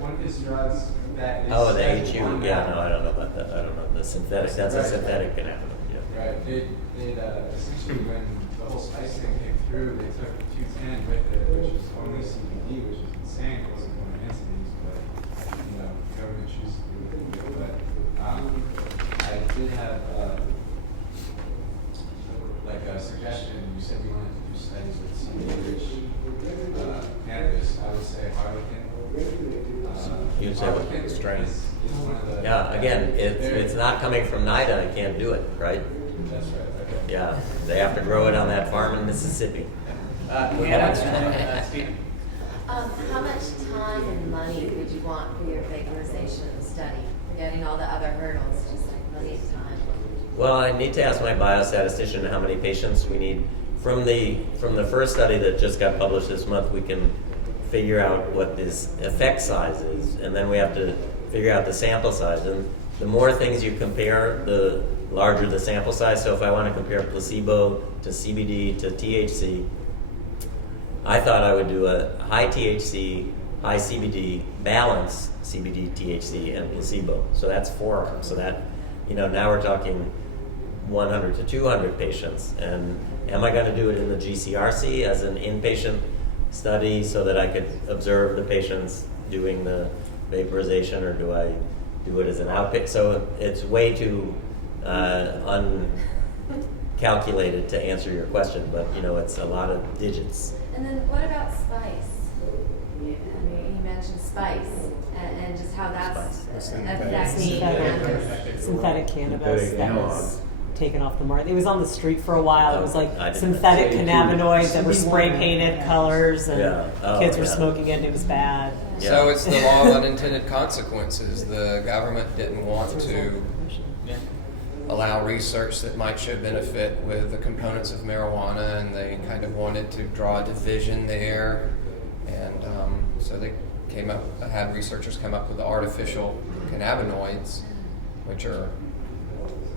one of his drugs that is. Oh, the HU. Schedule Yeah, I. no, I don't know about that. I don't know the synthetic. That's a synthetic cannabinoid. Yeah. Right. They essentially when the whole spice thing came through, they took 210 with it, which is only CBD, which is insane. It wasn't going against these, but you know, government chooses to do what they do. But I did have like a suggestion. You said you wanted to do studies with CBD-rich cannabis. I would say Harlequin. You'd say Harlequin what? Strain. is one of the Yeah, again, it's not coming from NIDA, I can't do it, right? That's right. Okay. Yeah, they have to grow it on that farm in Mississippi. Hannah, and then Stephen. How much time and money would you want for your vaporization study? Forgetting all the other hurdles, just like money and time. Well, I need to ask my biostatistician how many patients we need. From the first study that just got published this month, we can figure out what this effect size is, and then we have to figure out the sample size. And the more things you compare, the larger the sample size. So if I want to compare placebo to CBD to THC, I thought I would do a high THC, high CBD, balance CBD, THC, and placebo. So that's 4 arms. So that, now we're talking 100 to 200 patients. And am I going to do it in the GCRC as an inpatient study so that I could observe the patients doing the vaporization, or do I do it as an outpatient? So it's way too uncalculated to answer your question, but it's a lot of digits. And then what about spice? I mean, you mentioned spice and just how that's affecting cannabis. Synthetic cannabis Synthetic that analog. was taken off the market. It was on the street for a while. It was like I didn't synthetic know. cannabinoids that were spray painted colors, and Yeah. Oh, kids were yeah. smoking it, and it was bad. Yeah. So it's the law of unintended consequences. The government didn't want to allow research that might show benefit with the components of marijuana, and they kind of wanted to draw a division there. And so they had researchers come up with the artificial cannabinoids, which are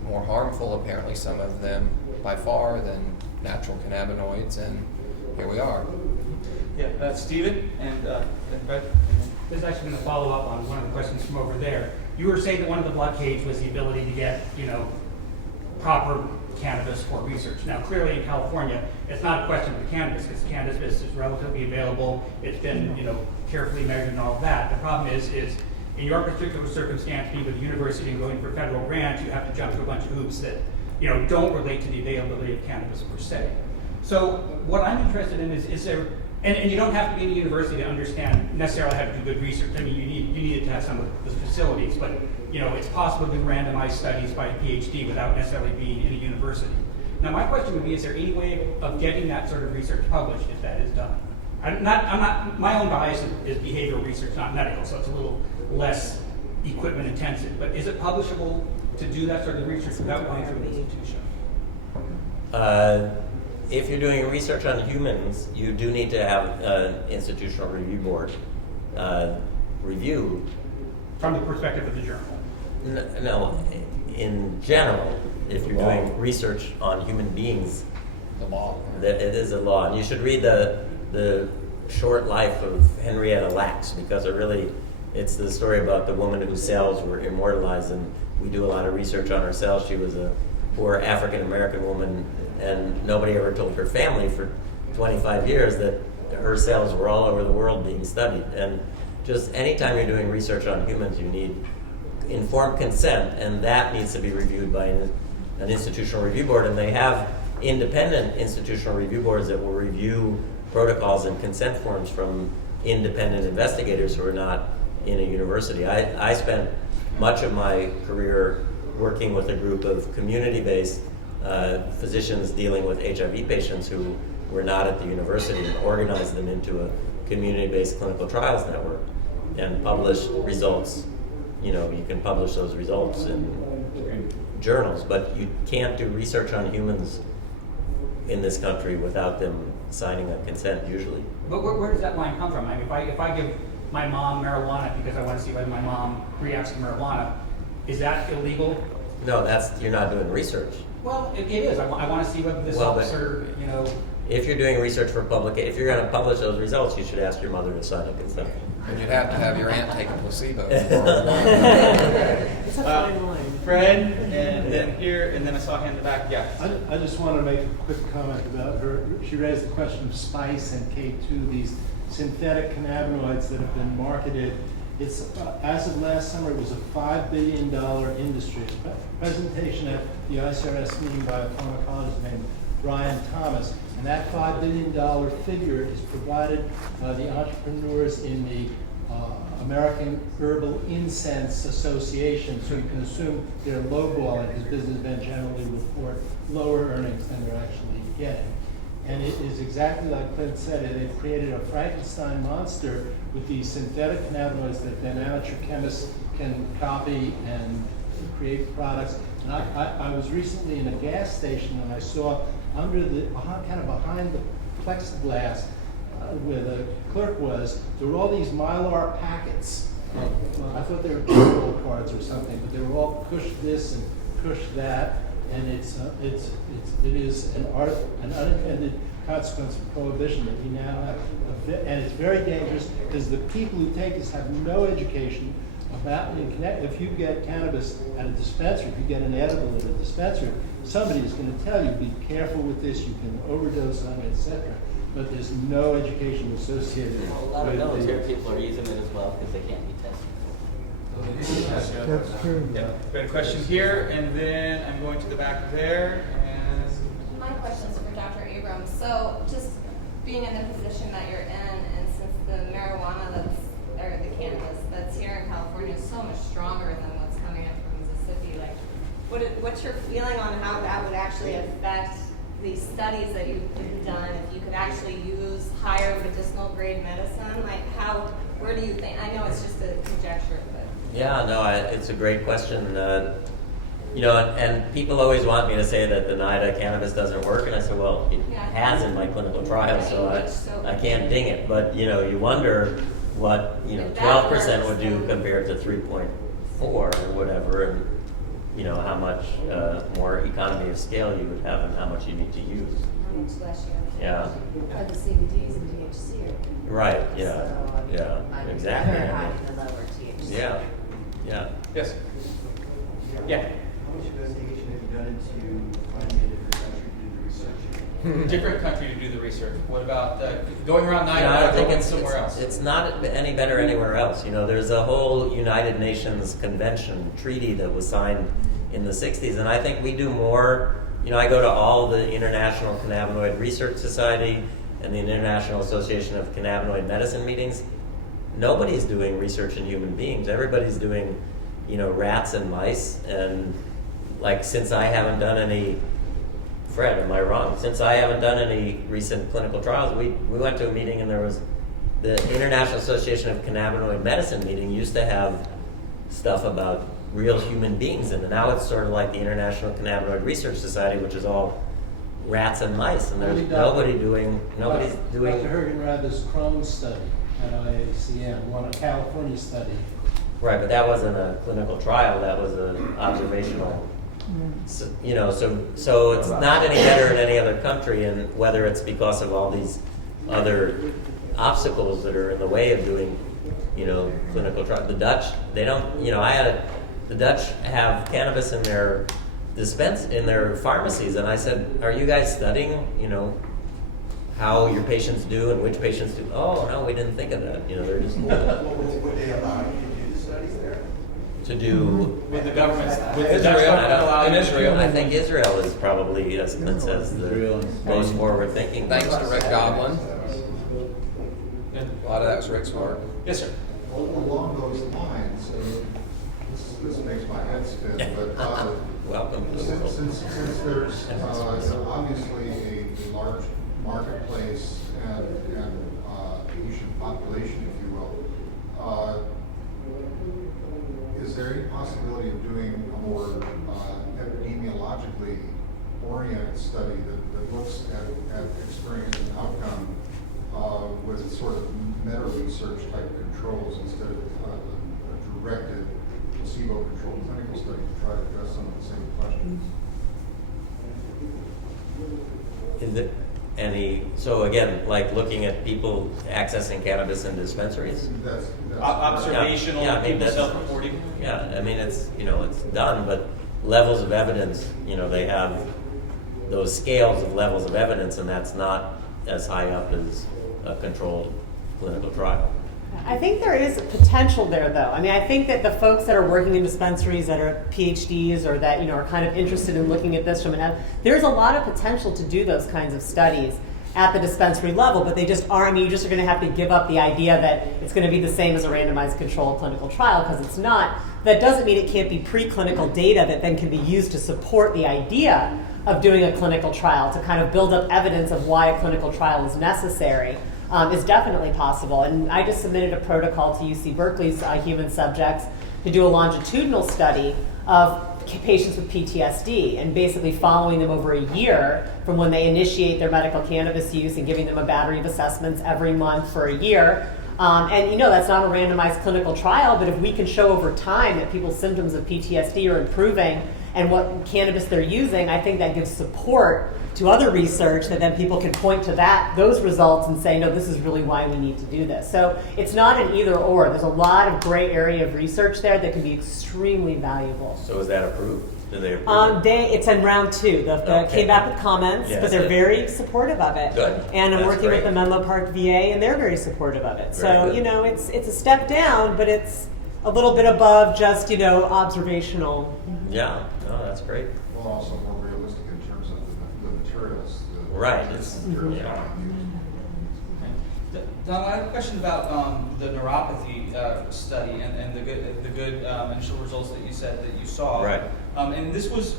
more harmful, apparently, some of them by far, than natural cannabinoids, and here we are. Yeah, Stephen and then Fred. This is actually going to follow up on one of the questions from over there. You were saying that one of the blockades was the ability to get, proper cannabis for research. Now, clearly in California, it's not a question of the cannabis, because cannabis is relatively available. It's been, carefully measured and all of that. The problem is in your particular circumstance, being with the university and going for federal grants, you have to jump through a bunch of hoops that, don't relate to the availability of cannabis per se. So what I'm interested in is there, and you don't have to be in a university to understand necessarily how to do good research. I mean, you need it to have some of the facilities, but it's possible to do randomized studies by a PhD without necessarily being in a university. Now, my question would be: is there any way of getting that sort of research published if that is done? My own bias is behavioral research, not medical, so it's a little less equipment intensive. But is it publishable to do that sort of research without going through an institution? If you're doing research on humans, you do need to have an institutional review board review. From the perspective of the journal. No, in general, if you're doing research on human beings, The law. it is a law. And you should read the short life of Henrietta Lacks, because it's the story about the woman whose cells were immortalized, and we do a lot of research on her cells. She was a poor African-American woman, and nobody ever told her family for 25 years that her cells were all over the world being studied. And just anytime you're doing research on humans, you need informed consent, and that needs to be reviewed by an institutional review board. And they have independent institutional review boards that will review protocols and consent forms from independent investigators who are not in a university. I spent much of my career working with a group of community-based physicians dealing with HIV patients who were not at the university, and organized them into a community-based clinical trials network and published results. You can publish those results in journals, but you can't do research on humans in this country without them signing a consent, usually. But where does that line come from? I mean, if I give my mom marijuana because I want to see whether my mom reacts to marijuana, is that illegal? No, you're not doing research. Well, it is. I want to see whether this Well, but- officer, if you're doing research for if you're going to publish those results, you should ask your mother to sign a consent. And you'd have to have your aunt take a placebo. It's a fine line. Fred, and then here, and then I saw a hand in the back. Yeah. I just want to make a quick comment about her. She raised the question of spice and K2, these synthetic cannabinoids that have been marketed. It's as of last summer, it was a $5 billion industry. A presentation at the ICRS meeting by a pharmacologist named Brian Thomas, and that $5 billion figure is provided by the entrepreneurs in the American Herbal Incense Association, so you can assume they're lowballing because businessmen generally report lower earnings than they're actually getting. And it is exactly like Clint said, they've created a Frankenstein monster with these synthetic cannabinoids that then amateur chemists can copy and create products. And I was recently in a gas station and I saw under the, kind of behind the plexiglass where the clerk was, there were all these Mylar packets. I thought they were baseball cards or something, but they were all push this and push that. And it is an unintended consequence of prohibition that we now have, and it's very dangerous because the people who take this have no education about. If you get cannabis at a dispensary, if you get an edible at a dispensary, somebody is going to tell you, be careful with this, you can overdose on it, etc. But there's no education associated with it. A lot of military people are using it as well because they can't be tested. That's true. Yeah. We had a question here, and then I'm going to the back there. And My question is for Dr. Abrams. So, just being in the position that you're in, and since the marijuana or the cannabis that's here in California is so much stronger than what's coming in from Mississippi, like, what's your feeling on how that would actually affect these studies that you've done? If you could actually use higher medicinal grade medicine, like where do you think? I know it's just a conjecture, but. Yeah, no, it's a great question. And people always want me to say that the NIDA cannabis doesn't work, and I said, well, it has in my clinical trials, so I can't ding it. But you wonder what 12% would do compared to 3.4 or whatever, and how much more economy of scale you would have, and how much you need to use. How much less you Yeah. have the CBDs and THC are. Right. Yeah. So, Yeah. I'd Exactly. rather hide the lower THC. Yeah. Yeah. Yes. Yeah. How much investigation have you done into finding a different country to do the research? Different country to do the research. What about going around NIDA? Yeah, I think going somewhere else. It's not any better anywhere else. There's a whole United Nations convention treaty that was signed in the 60s, and I think we do more. I go to all the International Cannabinoid Research Society and the International Association of Cannabinoid Medicine meetings. Nobody's doing research in human beings. Everybody's doing, rats and mice. And since I haven't done any, Fred, am I wrong? Since I haven't done any recent clinical trials, we went to a meeting and there was the International Association of Cannabinoid Medicine meeting used to have stuff about real human beings, and now it's sort of like the International Cannabinoid Research Society, which is all rats and mice, and there's nobody's doing. Dr. Hergenrather's Crohn's study at IACM, a California study. Right, but that wasn't a clinical trial. That was an observational. So, so it's not any better in any other country, and whether it's because of all these other obstacles that are in the way of doing, clinical trials. The Dutch, they don't. The Dutch have cannabis in their in their pharmacies, and I said, "Are you guys studying, how your patients do and which patients do?" Oh no, we didn't think of that. They're just Would they allow you to do the studies there? to do. With the government, with the Israel, Dutch government allowing in Israel. I think Israel is probably, as Clint says, the most forward-thinking. Thanks to Rick Doblin. Yeah. A lot of that was Rick's work. Yes, sir. Along those lines, this makes my head spin, but Welcome to the world. since there's obviously a large marketplace and Asian population, if you will, is there any possibility of doing a more epidemiologically oriented study that looks at experience and outcome with sort of meta-research type controls instead of a directed placebo-controlled clinical study to try to address some of the same questions? Is it any So again, like looking at people accessing cannabis in dispensaries. That's Observational, Yeah, I mean, people that's- self-reporting. Yeah, I mean, it's, it's done, but levels of evidence, they have those scales of levels of evidence, and that's not as high up as a controlled clinical trial. I think there is potential there, though. I mean, I think that the folks that are working in dispensaries that are PhDs or that are kind of interested in looking at this there's a lot of potential to do those kinds of studies at the dispensary level, but they just aren't. I mean, you just are going to have to give up the idea that it's going to be the same as a randomized controlled clinical trial, because it's not. That doesn't mean it can't be preclinical data that then can be used to support the idea of doing a clinical trial, to kind of build up evidence of why a clinical trial is necessary. Is definitely possible. And I just submitted a protocol to UC Berkeley's human subjects to do a longitudinal study of patients with PTSD, and basically following them over a year from when they initiate their medical cannabis use and giving them a battery of assessments every month for a year. And that's not a randomized clinical trial, but if we can show over time that people's symptoms of PTSD are improving and what cannabis they're using, I think that gives support to other research that then people can point to those results and say, no, this is really why we need to do this. So it's not an either or. There's a lot of gray area of research there that can be extremely valuable. So is that approved? Do they approve? It's in round 2. They came back with comments, Yes, but they're very supportive of it. Good. And I'm That's working great. with the Menlo Park VA, and they're very supportive of it. Very So, good. it's a step down, but it's a little bit above just, observational. Yeah, no, that's great. well, also more realistic in terms of the materials. Right, it's- materials yeah. Don, I have a question about the neuropathy study and the good initial results that you said that you saw. Right. And this was,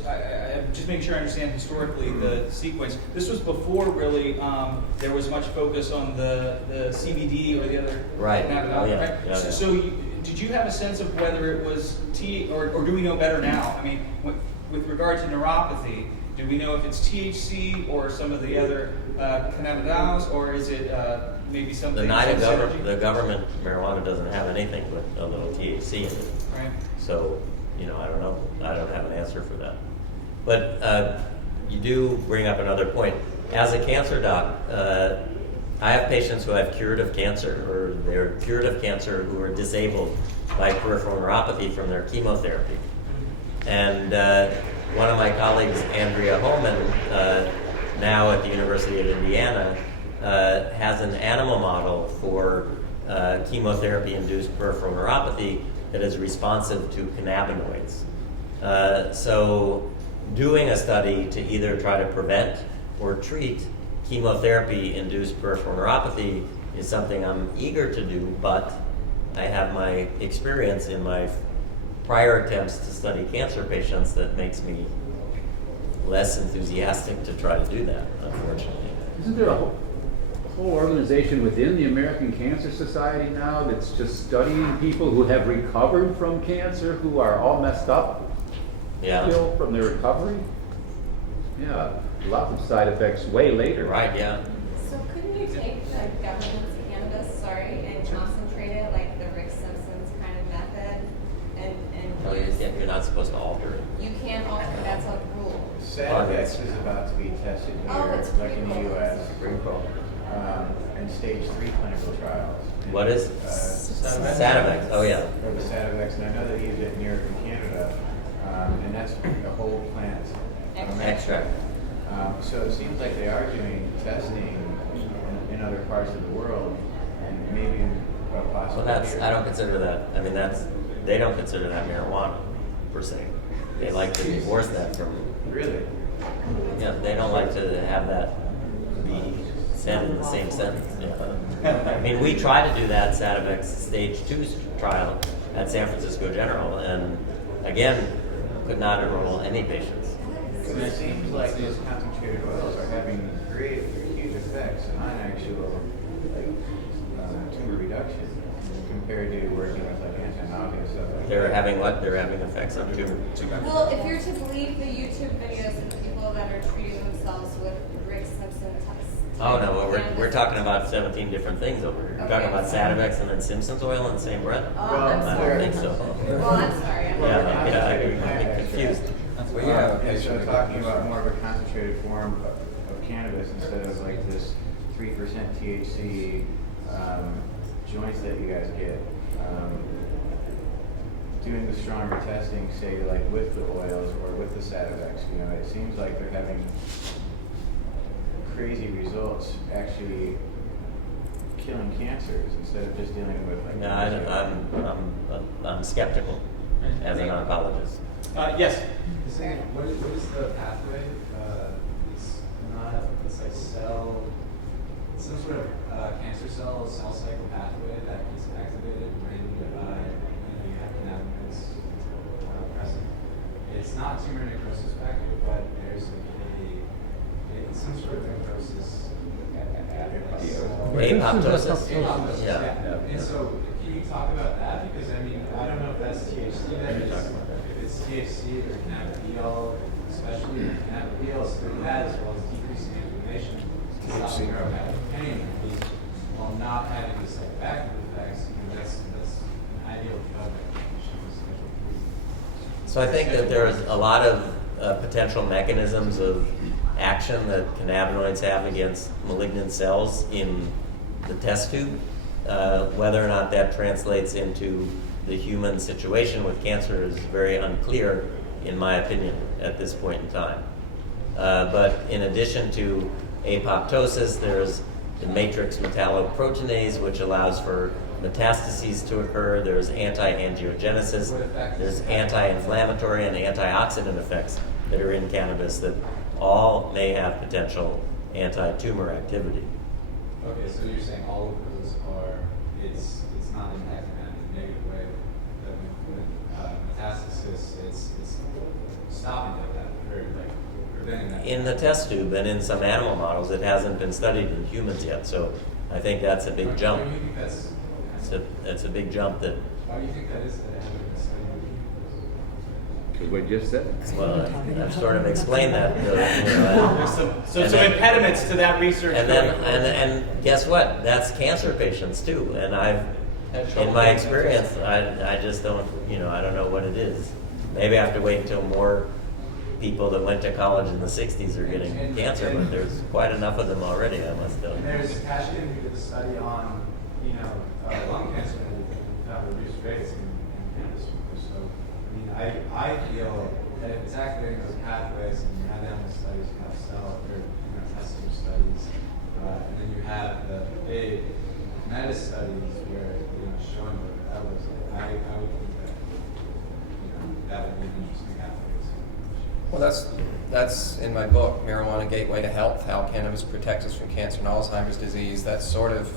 just make sure I understand historically the sequence. This was before really there was much focus on the CBD or the other Right. cannabinoid, Oh, yeah. right? Yeah, yeah. So did you have a sense of whether it was or do we know better now? I mean, with regard to neuropathy, do we know if it's THC or some of the other cannabinoids, or is it maybe something? The government marijuana doesn't have anything but a little THC in it. Right. So, I don't know. I don't have an answer for that. But you do bring up another point. As a cancer doc, I have patients who have curative cancer, or they're cured of cancer, who are disabled by peripheral neuropathy from their chemotherapy. And one of my colleagues, Andrea Holman, now at the University of Indiana, has an animal model for chemotherapy-induced peripheral neuropathy that is responsive to cannabinoids. So doing a study to either try to prevent or treat chemotherapy-induced peripheral neuropathy is something I'm eager to do, but I have my experience in my prior attempts to study cancer patients that makes me less enthusiastic to try to do that, unfortunately. Isn't there a whole organization within the American Cancer Society now that's just studying people who have recovered from cancer, who are all messed up Yeah. still from their recovery? Yeah, lots of side effects way later. Right, yeah. So couldn't you take the government's cannabis, and concentrate it like the Rick Simpson's kind of method, and Oh, you're not supposed to alter it. you can't alter, that's a rule. Sativex is about to be tested Oh, here, it's like in the pretty cool. US, in stage 3 clinical trials. What is Sativex? Oh, yeah. The Sativex, and I know they use it in Europe and Canada, and that's a whole plant Extract. So it seems like they are doing testing in other parts of the world, and maybe possibly Well, here. I don't consider that. I mean, they don't consider that marijuana per se. They like to divorce that from. Really? Yeah, they don't like to have that be said in the same sentence. Yeah. I mean, we tried to do that Sativex stage 2 trial at San Francisco General, and again, could not enroll any patients. And it seems like those concentrated oils are having great, huge effects on actual tumor reduction compared to working with like anti-nausea stuff. Like They're that. having what? They're having effects on tumor. Well, if you're to believe the YouTube videos of the people that are treating themselves with Rick Simpson tests. Oh no, well, we're talking about 17 different things over here. We're talking about Sativex and then Simpson's oil in the same breath. Oh, I'm I sorry. don't think so. Well, I'm sorry. I'm confused. Well, yeah, Yeah, so talking about more of a concentrated form of cannabis instead of like this 3 3% THC joints that you guys get, doing the stronger testing, say like with the oils or with the Sativex, it seems like they're having crazy results actually killing cancers instead of just dealing with like. No, I'm skeptical as an oncologist. Yes. What is the pathway? It's like some sort of cancer cell cycle pathway that gets activated when you have cannabinoids present. It's not tumor necrosis factor, but there's some sort of necrosis. Apoptosis? Yeah. And so, can you talk about that? Because I don't know if that's THC that is. If it's THC or cannabidiol, especially cannabidiol, still has as well as decreasing inflammation, stops neuropathic pain, while not having the psychoactive effects. That's an ideal drug that So I think that there's a lot of potential mechanisms of action that cannabinoids have against malignant cells in the test tube. Whether or not that translates into the human situation with cancer is very unclear, in my opinion, at this point in time. But in addition to apoptosis, there's the matrix metalloproteinase, which allows for metastases to occur. There's anti-angiogenesis. There's anti-inflammatory and antioxidant effects that are in cannabis that all may have potential anti-tumor activity. Okay, so you're saying all of those it's not impacting that in a negative way. That with metastasis, it's stopping that, or preventing that. In the test tube and in some animal models, it hasn't been studied in humans yet. So I think that's a big jump. Why do you think That's a big jump that. Why do you think that is that it hasn't been studied in humans? Because what you just said. Well, I've sort of explained that. There's some impediments to that research. And then, and guess what? That's cancer patients too. And in my experience, I just don't, I don't know what it is. Maybe I have to wait until more people that went to college in the 60s are getting cancer, but there's quite enough of them already, I must tell you. And there's Ashton who did a study on, lung cancer and found reduced rates in cannabis smokers. So, I feel that if it's activating those pathways and you have animal studies, you have cell or testing studies, and then you have the big meta studies where showing what that looks like, I would think that that would be an interesting pathway. Well, that's in my book, Marijuana Gateway to Health, How Cannabis Protects Us from Cancer and Alzheimer's Disease. That's sort of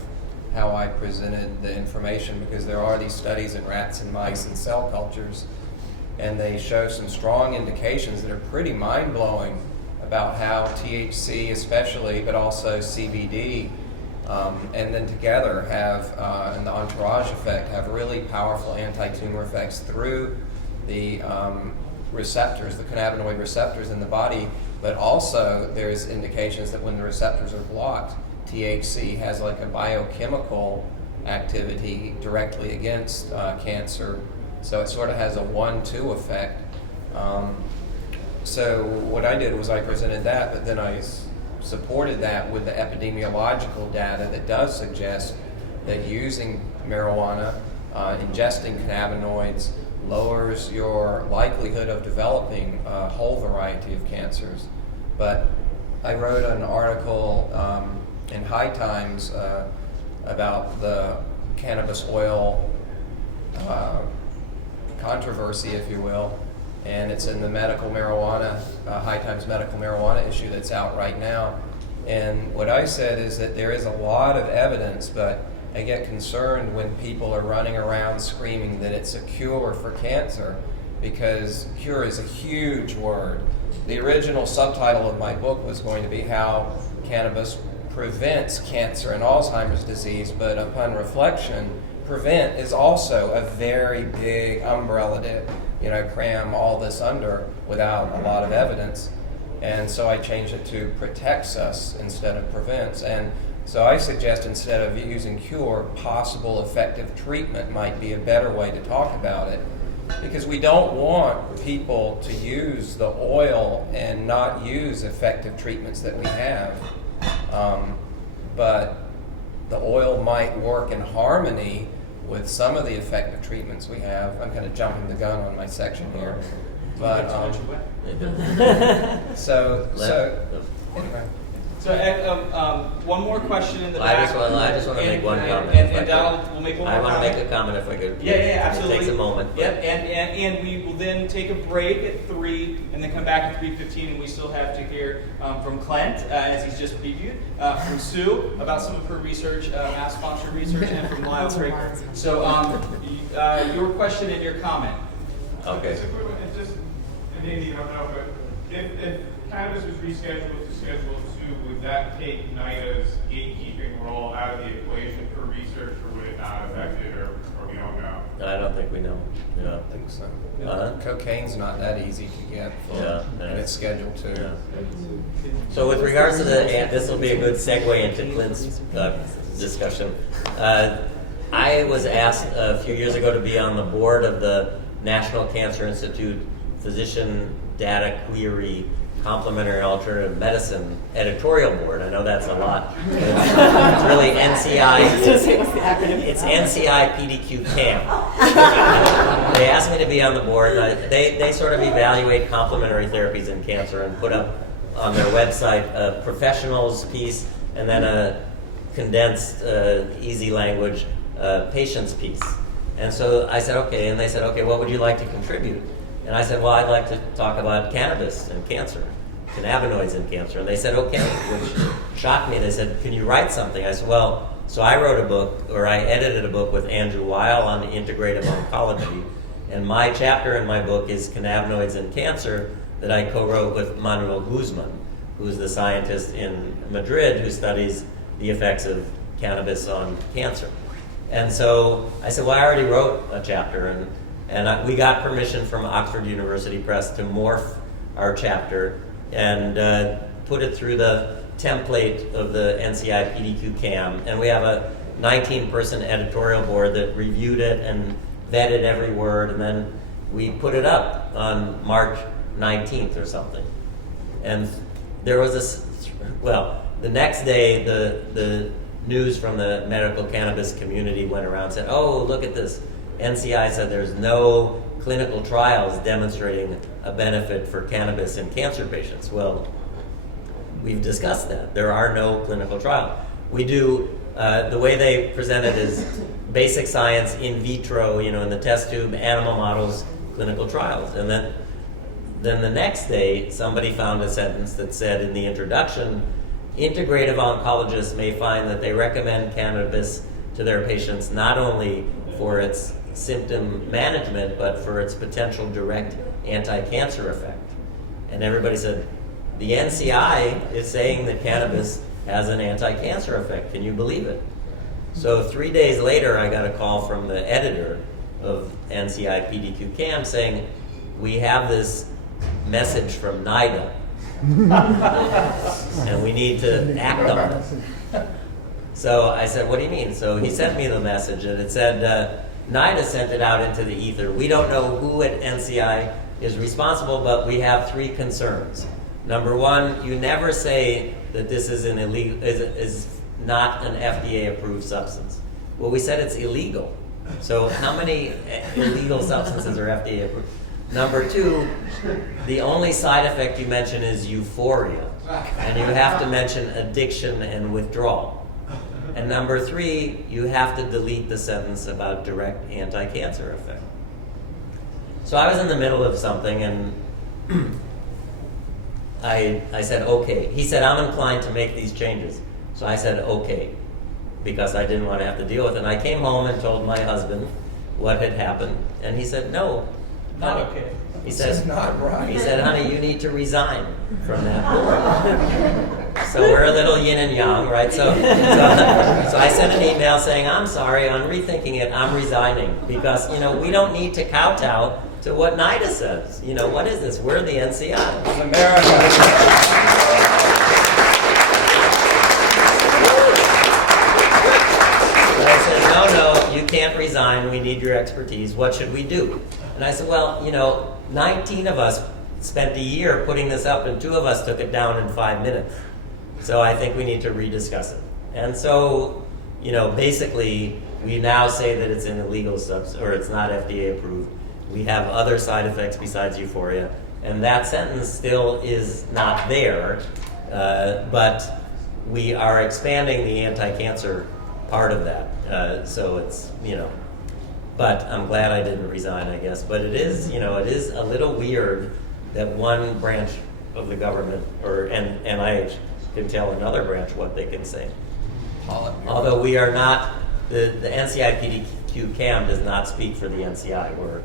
how I presented the information, because there are these studies in rats and mice and cell cultures, and they show some strong indications that are pretty mind-blowing about how THC especially, but also CBD, and then together have, and the entourage effect, have really powerful anti-tumor effects through the receptors, the cannabinoid receptors in the body, but also there's indications that when the receptors are blocked, THC has like a biochemical activity directly against cancer. So it sort of has a 1-2 effect. So what I did was I presented that, but then I supported that with the epidemiological data that does suggest that using marijuana, ingesting cannabinoids, lowers your likelihood of developing a whole variety of cancers. But I wrote an article in High Times about the cannabis oil controversy, if you will, and it's in the medical marijuana, High Times medical marijuana issue that's out right now. And what I said is that there is a lot of evidence, but I get concerned when people are running around screaming that it's a cure for cancer, because cure is a huge word. The original subtitle of my book was going to be How Cannabis Prevents Cancer and Alzheimer's Disease, but upon reflection, prevent is also a very big umbrella to cram all this under without a lot of evidence. And so I changed it to protects us instead of prevents. And so I suggest instead of using cure, possible effective treatment might be a better way to talk about it, because we don't want people to use the oil and not use effective treatments that we have. but the oil might work in harmony with some of the effective treatments we have. I'm kind of jumping the gun on my section here, but so anyway. So, one more question in the I back. just want to make one comment. And Donald will make one more I want to comment. make a comment if I could. Yeah, absolutely. It takes a moment. Yep, and we will then take a break at 3, and then come back at 3:15, and we still have to hear from Clint, as he's just previewed, from Sue about some of her research, mouse-sponsored research, and from Lyle Draper. So, your question and your comment. Okay. It's just, and maybe you don't know, but if cannabis was rescheduled to Schedule 2, would that take NIDA's gatekeeping role out of the equation for research, or would it not affect it, or we don't know? I don't think we know. Yeah. I don't think so. Cocaine's not that easy to get, and it's scheduled to. Yeah. So with regards to this will be a good segue into Clint's discussion. I was asked a few years ago to be on the board of the National Cancer Institute Physician Data Query Complementary Alternative Medicine editorial board. I know that's a lot. It's really NCI. It's NCI PDQ CAM. They asked me to be on the board. They sort of evaluate complementary therapies in cancer and put up on their website a professionals piece and then a condensed, easy language patients piece. And so I said, okay. And they said, okay, what would you like to contribute? And I said, well, I'd like to talk about cannabis and cancer, cannabinoids in cancer. And they said, okay, which shocked me. They said, can you write something? I said, well, so I wrote a book, or I edited a book with Andrew Weil on integrative oncology. And my chapter in my book is cannabinoids in cancer that I co-wrote with Manuel Guzman, who's the scientist in Madrid who studies the effects of cannabis on cancer. And so I said, well, I already wrote a chapter, and we got permission from Oxford University Press to morph our chapter and put it through the template of the NCI PDQ CAM. And we have a 19-person editorial board that reviewed it and vetted every word, and then we put it up on March 19th or something. And there was the next day, the news from the medical cannabis community went around and said, oh, look at this. NCI said there's no clinical trials demonstrating a benefit for cannabis in cancer patients. Well, we've discussed that. There are no clinical trials. We do, the way they present it is basic science, in vitro, in the test tube, animal models, clinical trials. And then the next day, somebody found a sentence that said in the introduction, integrative oncologists may find that they recommend cannabis to their patients not only for its symptom management, but for its potential direct anti-cancer effect. And everybody said, the NCI is saying that cannabis has an anti-cancer effect. Can you believe it? So 3 days later, I got a call from the editor of NCI PDQ CAM saying, we have this message from NIDA, and we need to act on it. So I said, what do you mean? So he sent me the message, and it said, NIDA sent it out into the ether. We don't know who at NCI is responsible, but we have 3 concerns. Number 1, you never say that this is is not an FDA-approved substance. Well, we said it's illegal. So how many illegal substances are FDA approved? Number 2, the only side effect you mention is euphoria, and you have to mention addiction and withdrawal. And number 3, you have to delete the sentence about direct anti-cancer effect. So I was in the middle of something, and I said, okay. He said, I'm inclined to make these changes. So I said, okay, because I didn't want to have to deal with it. And I came home and told my husband what had happened, and he said, no. Not okay. He said, not right. He said, honey, you need to resign from that board. So we're a little yin and yang, right? So I sent an email saying, I'm sorry, on rethinking it, I'm resigning. Because, we don't need to kowtow to what NIDA says. What is this? We're the NCI. It's America. No, you can't resign. We need your expertise. What should we do? And I said, well, 19 of us spent a year putting this up, and 2 of us took it down in 5 minutes. So I think we need to rediscuss it. And so, you know, basically, we now say that it's an illegal substance, or it's not FDA approved. We have other side effects besides euphoria, and that sentence still is not there, but we are expanding the anti-cancer part of that. So it's, you know, but I'm glad I didn't resign, I guess. But it is, you know, it is a little weird that one branch of the government, or NIH, can tell another branch what they can say. Although we are not, the NCI-PDQ CAM does not speak for the NCI. We're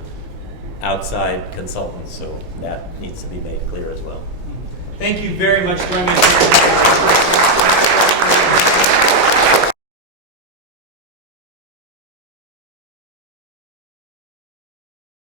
outside consultants, so that needs to be made clear as well. Thank you very much for joining us.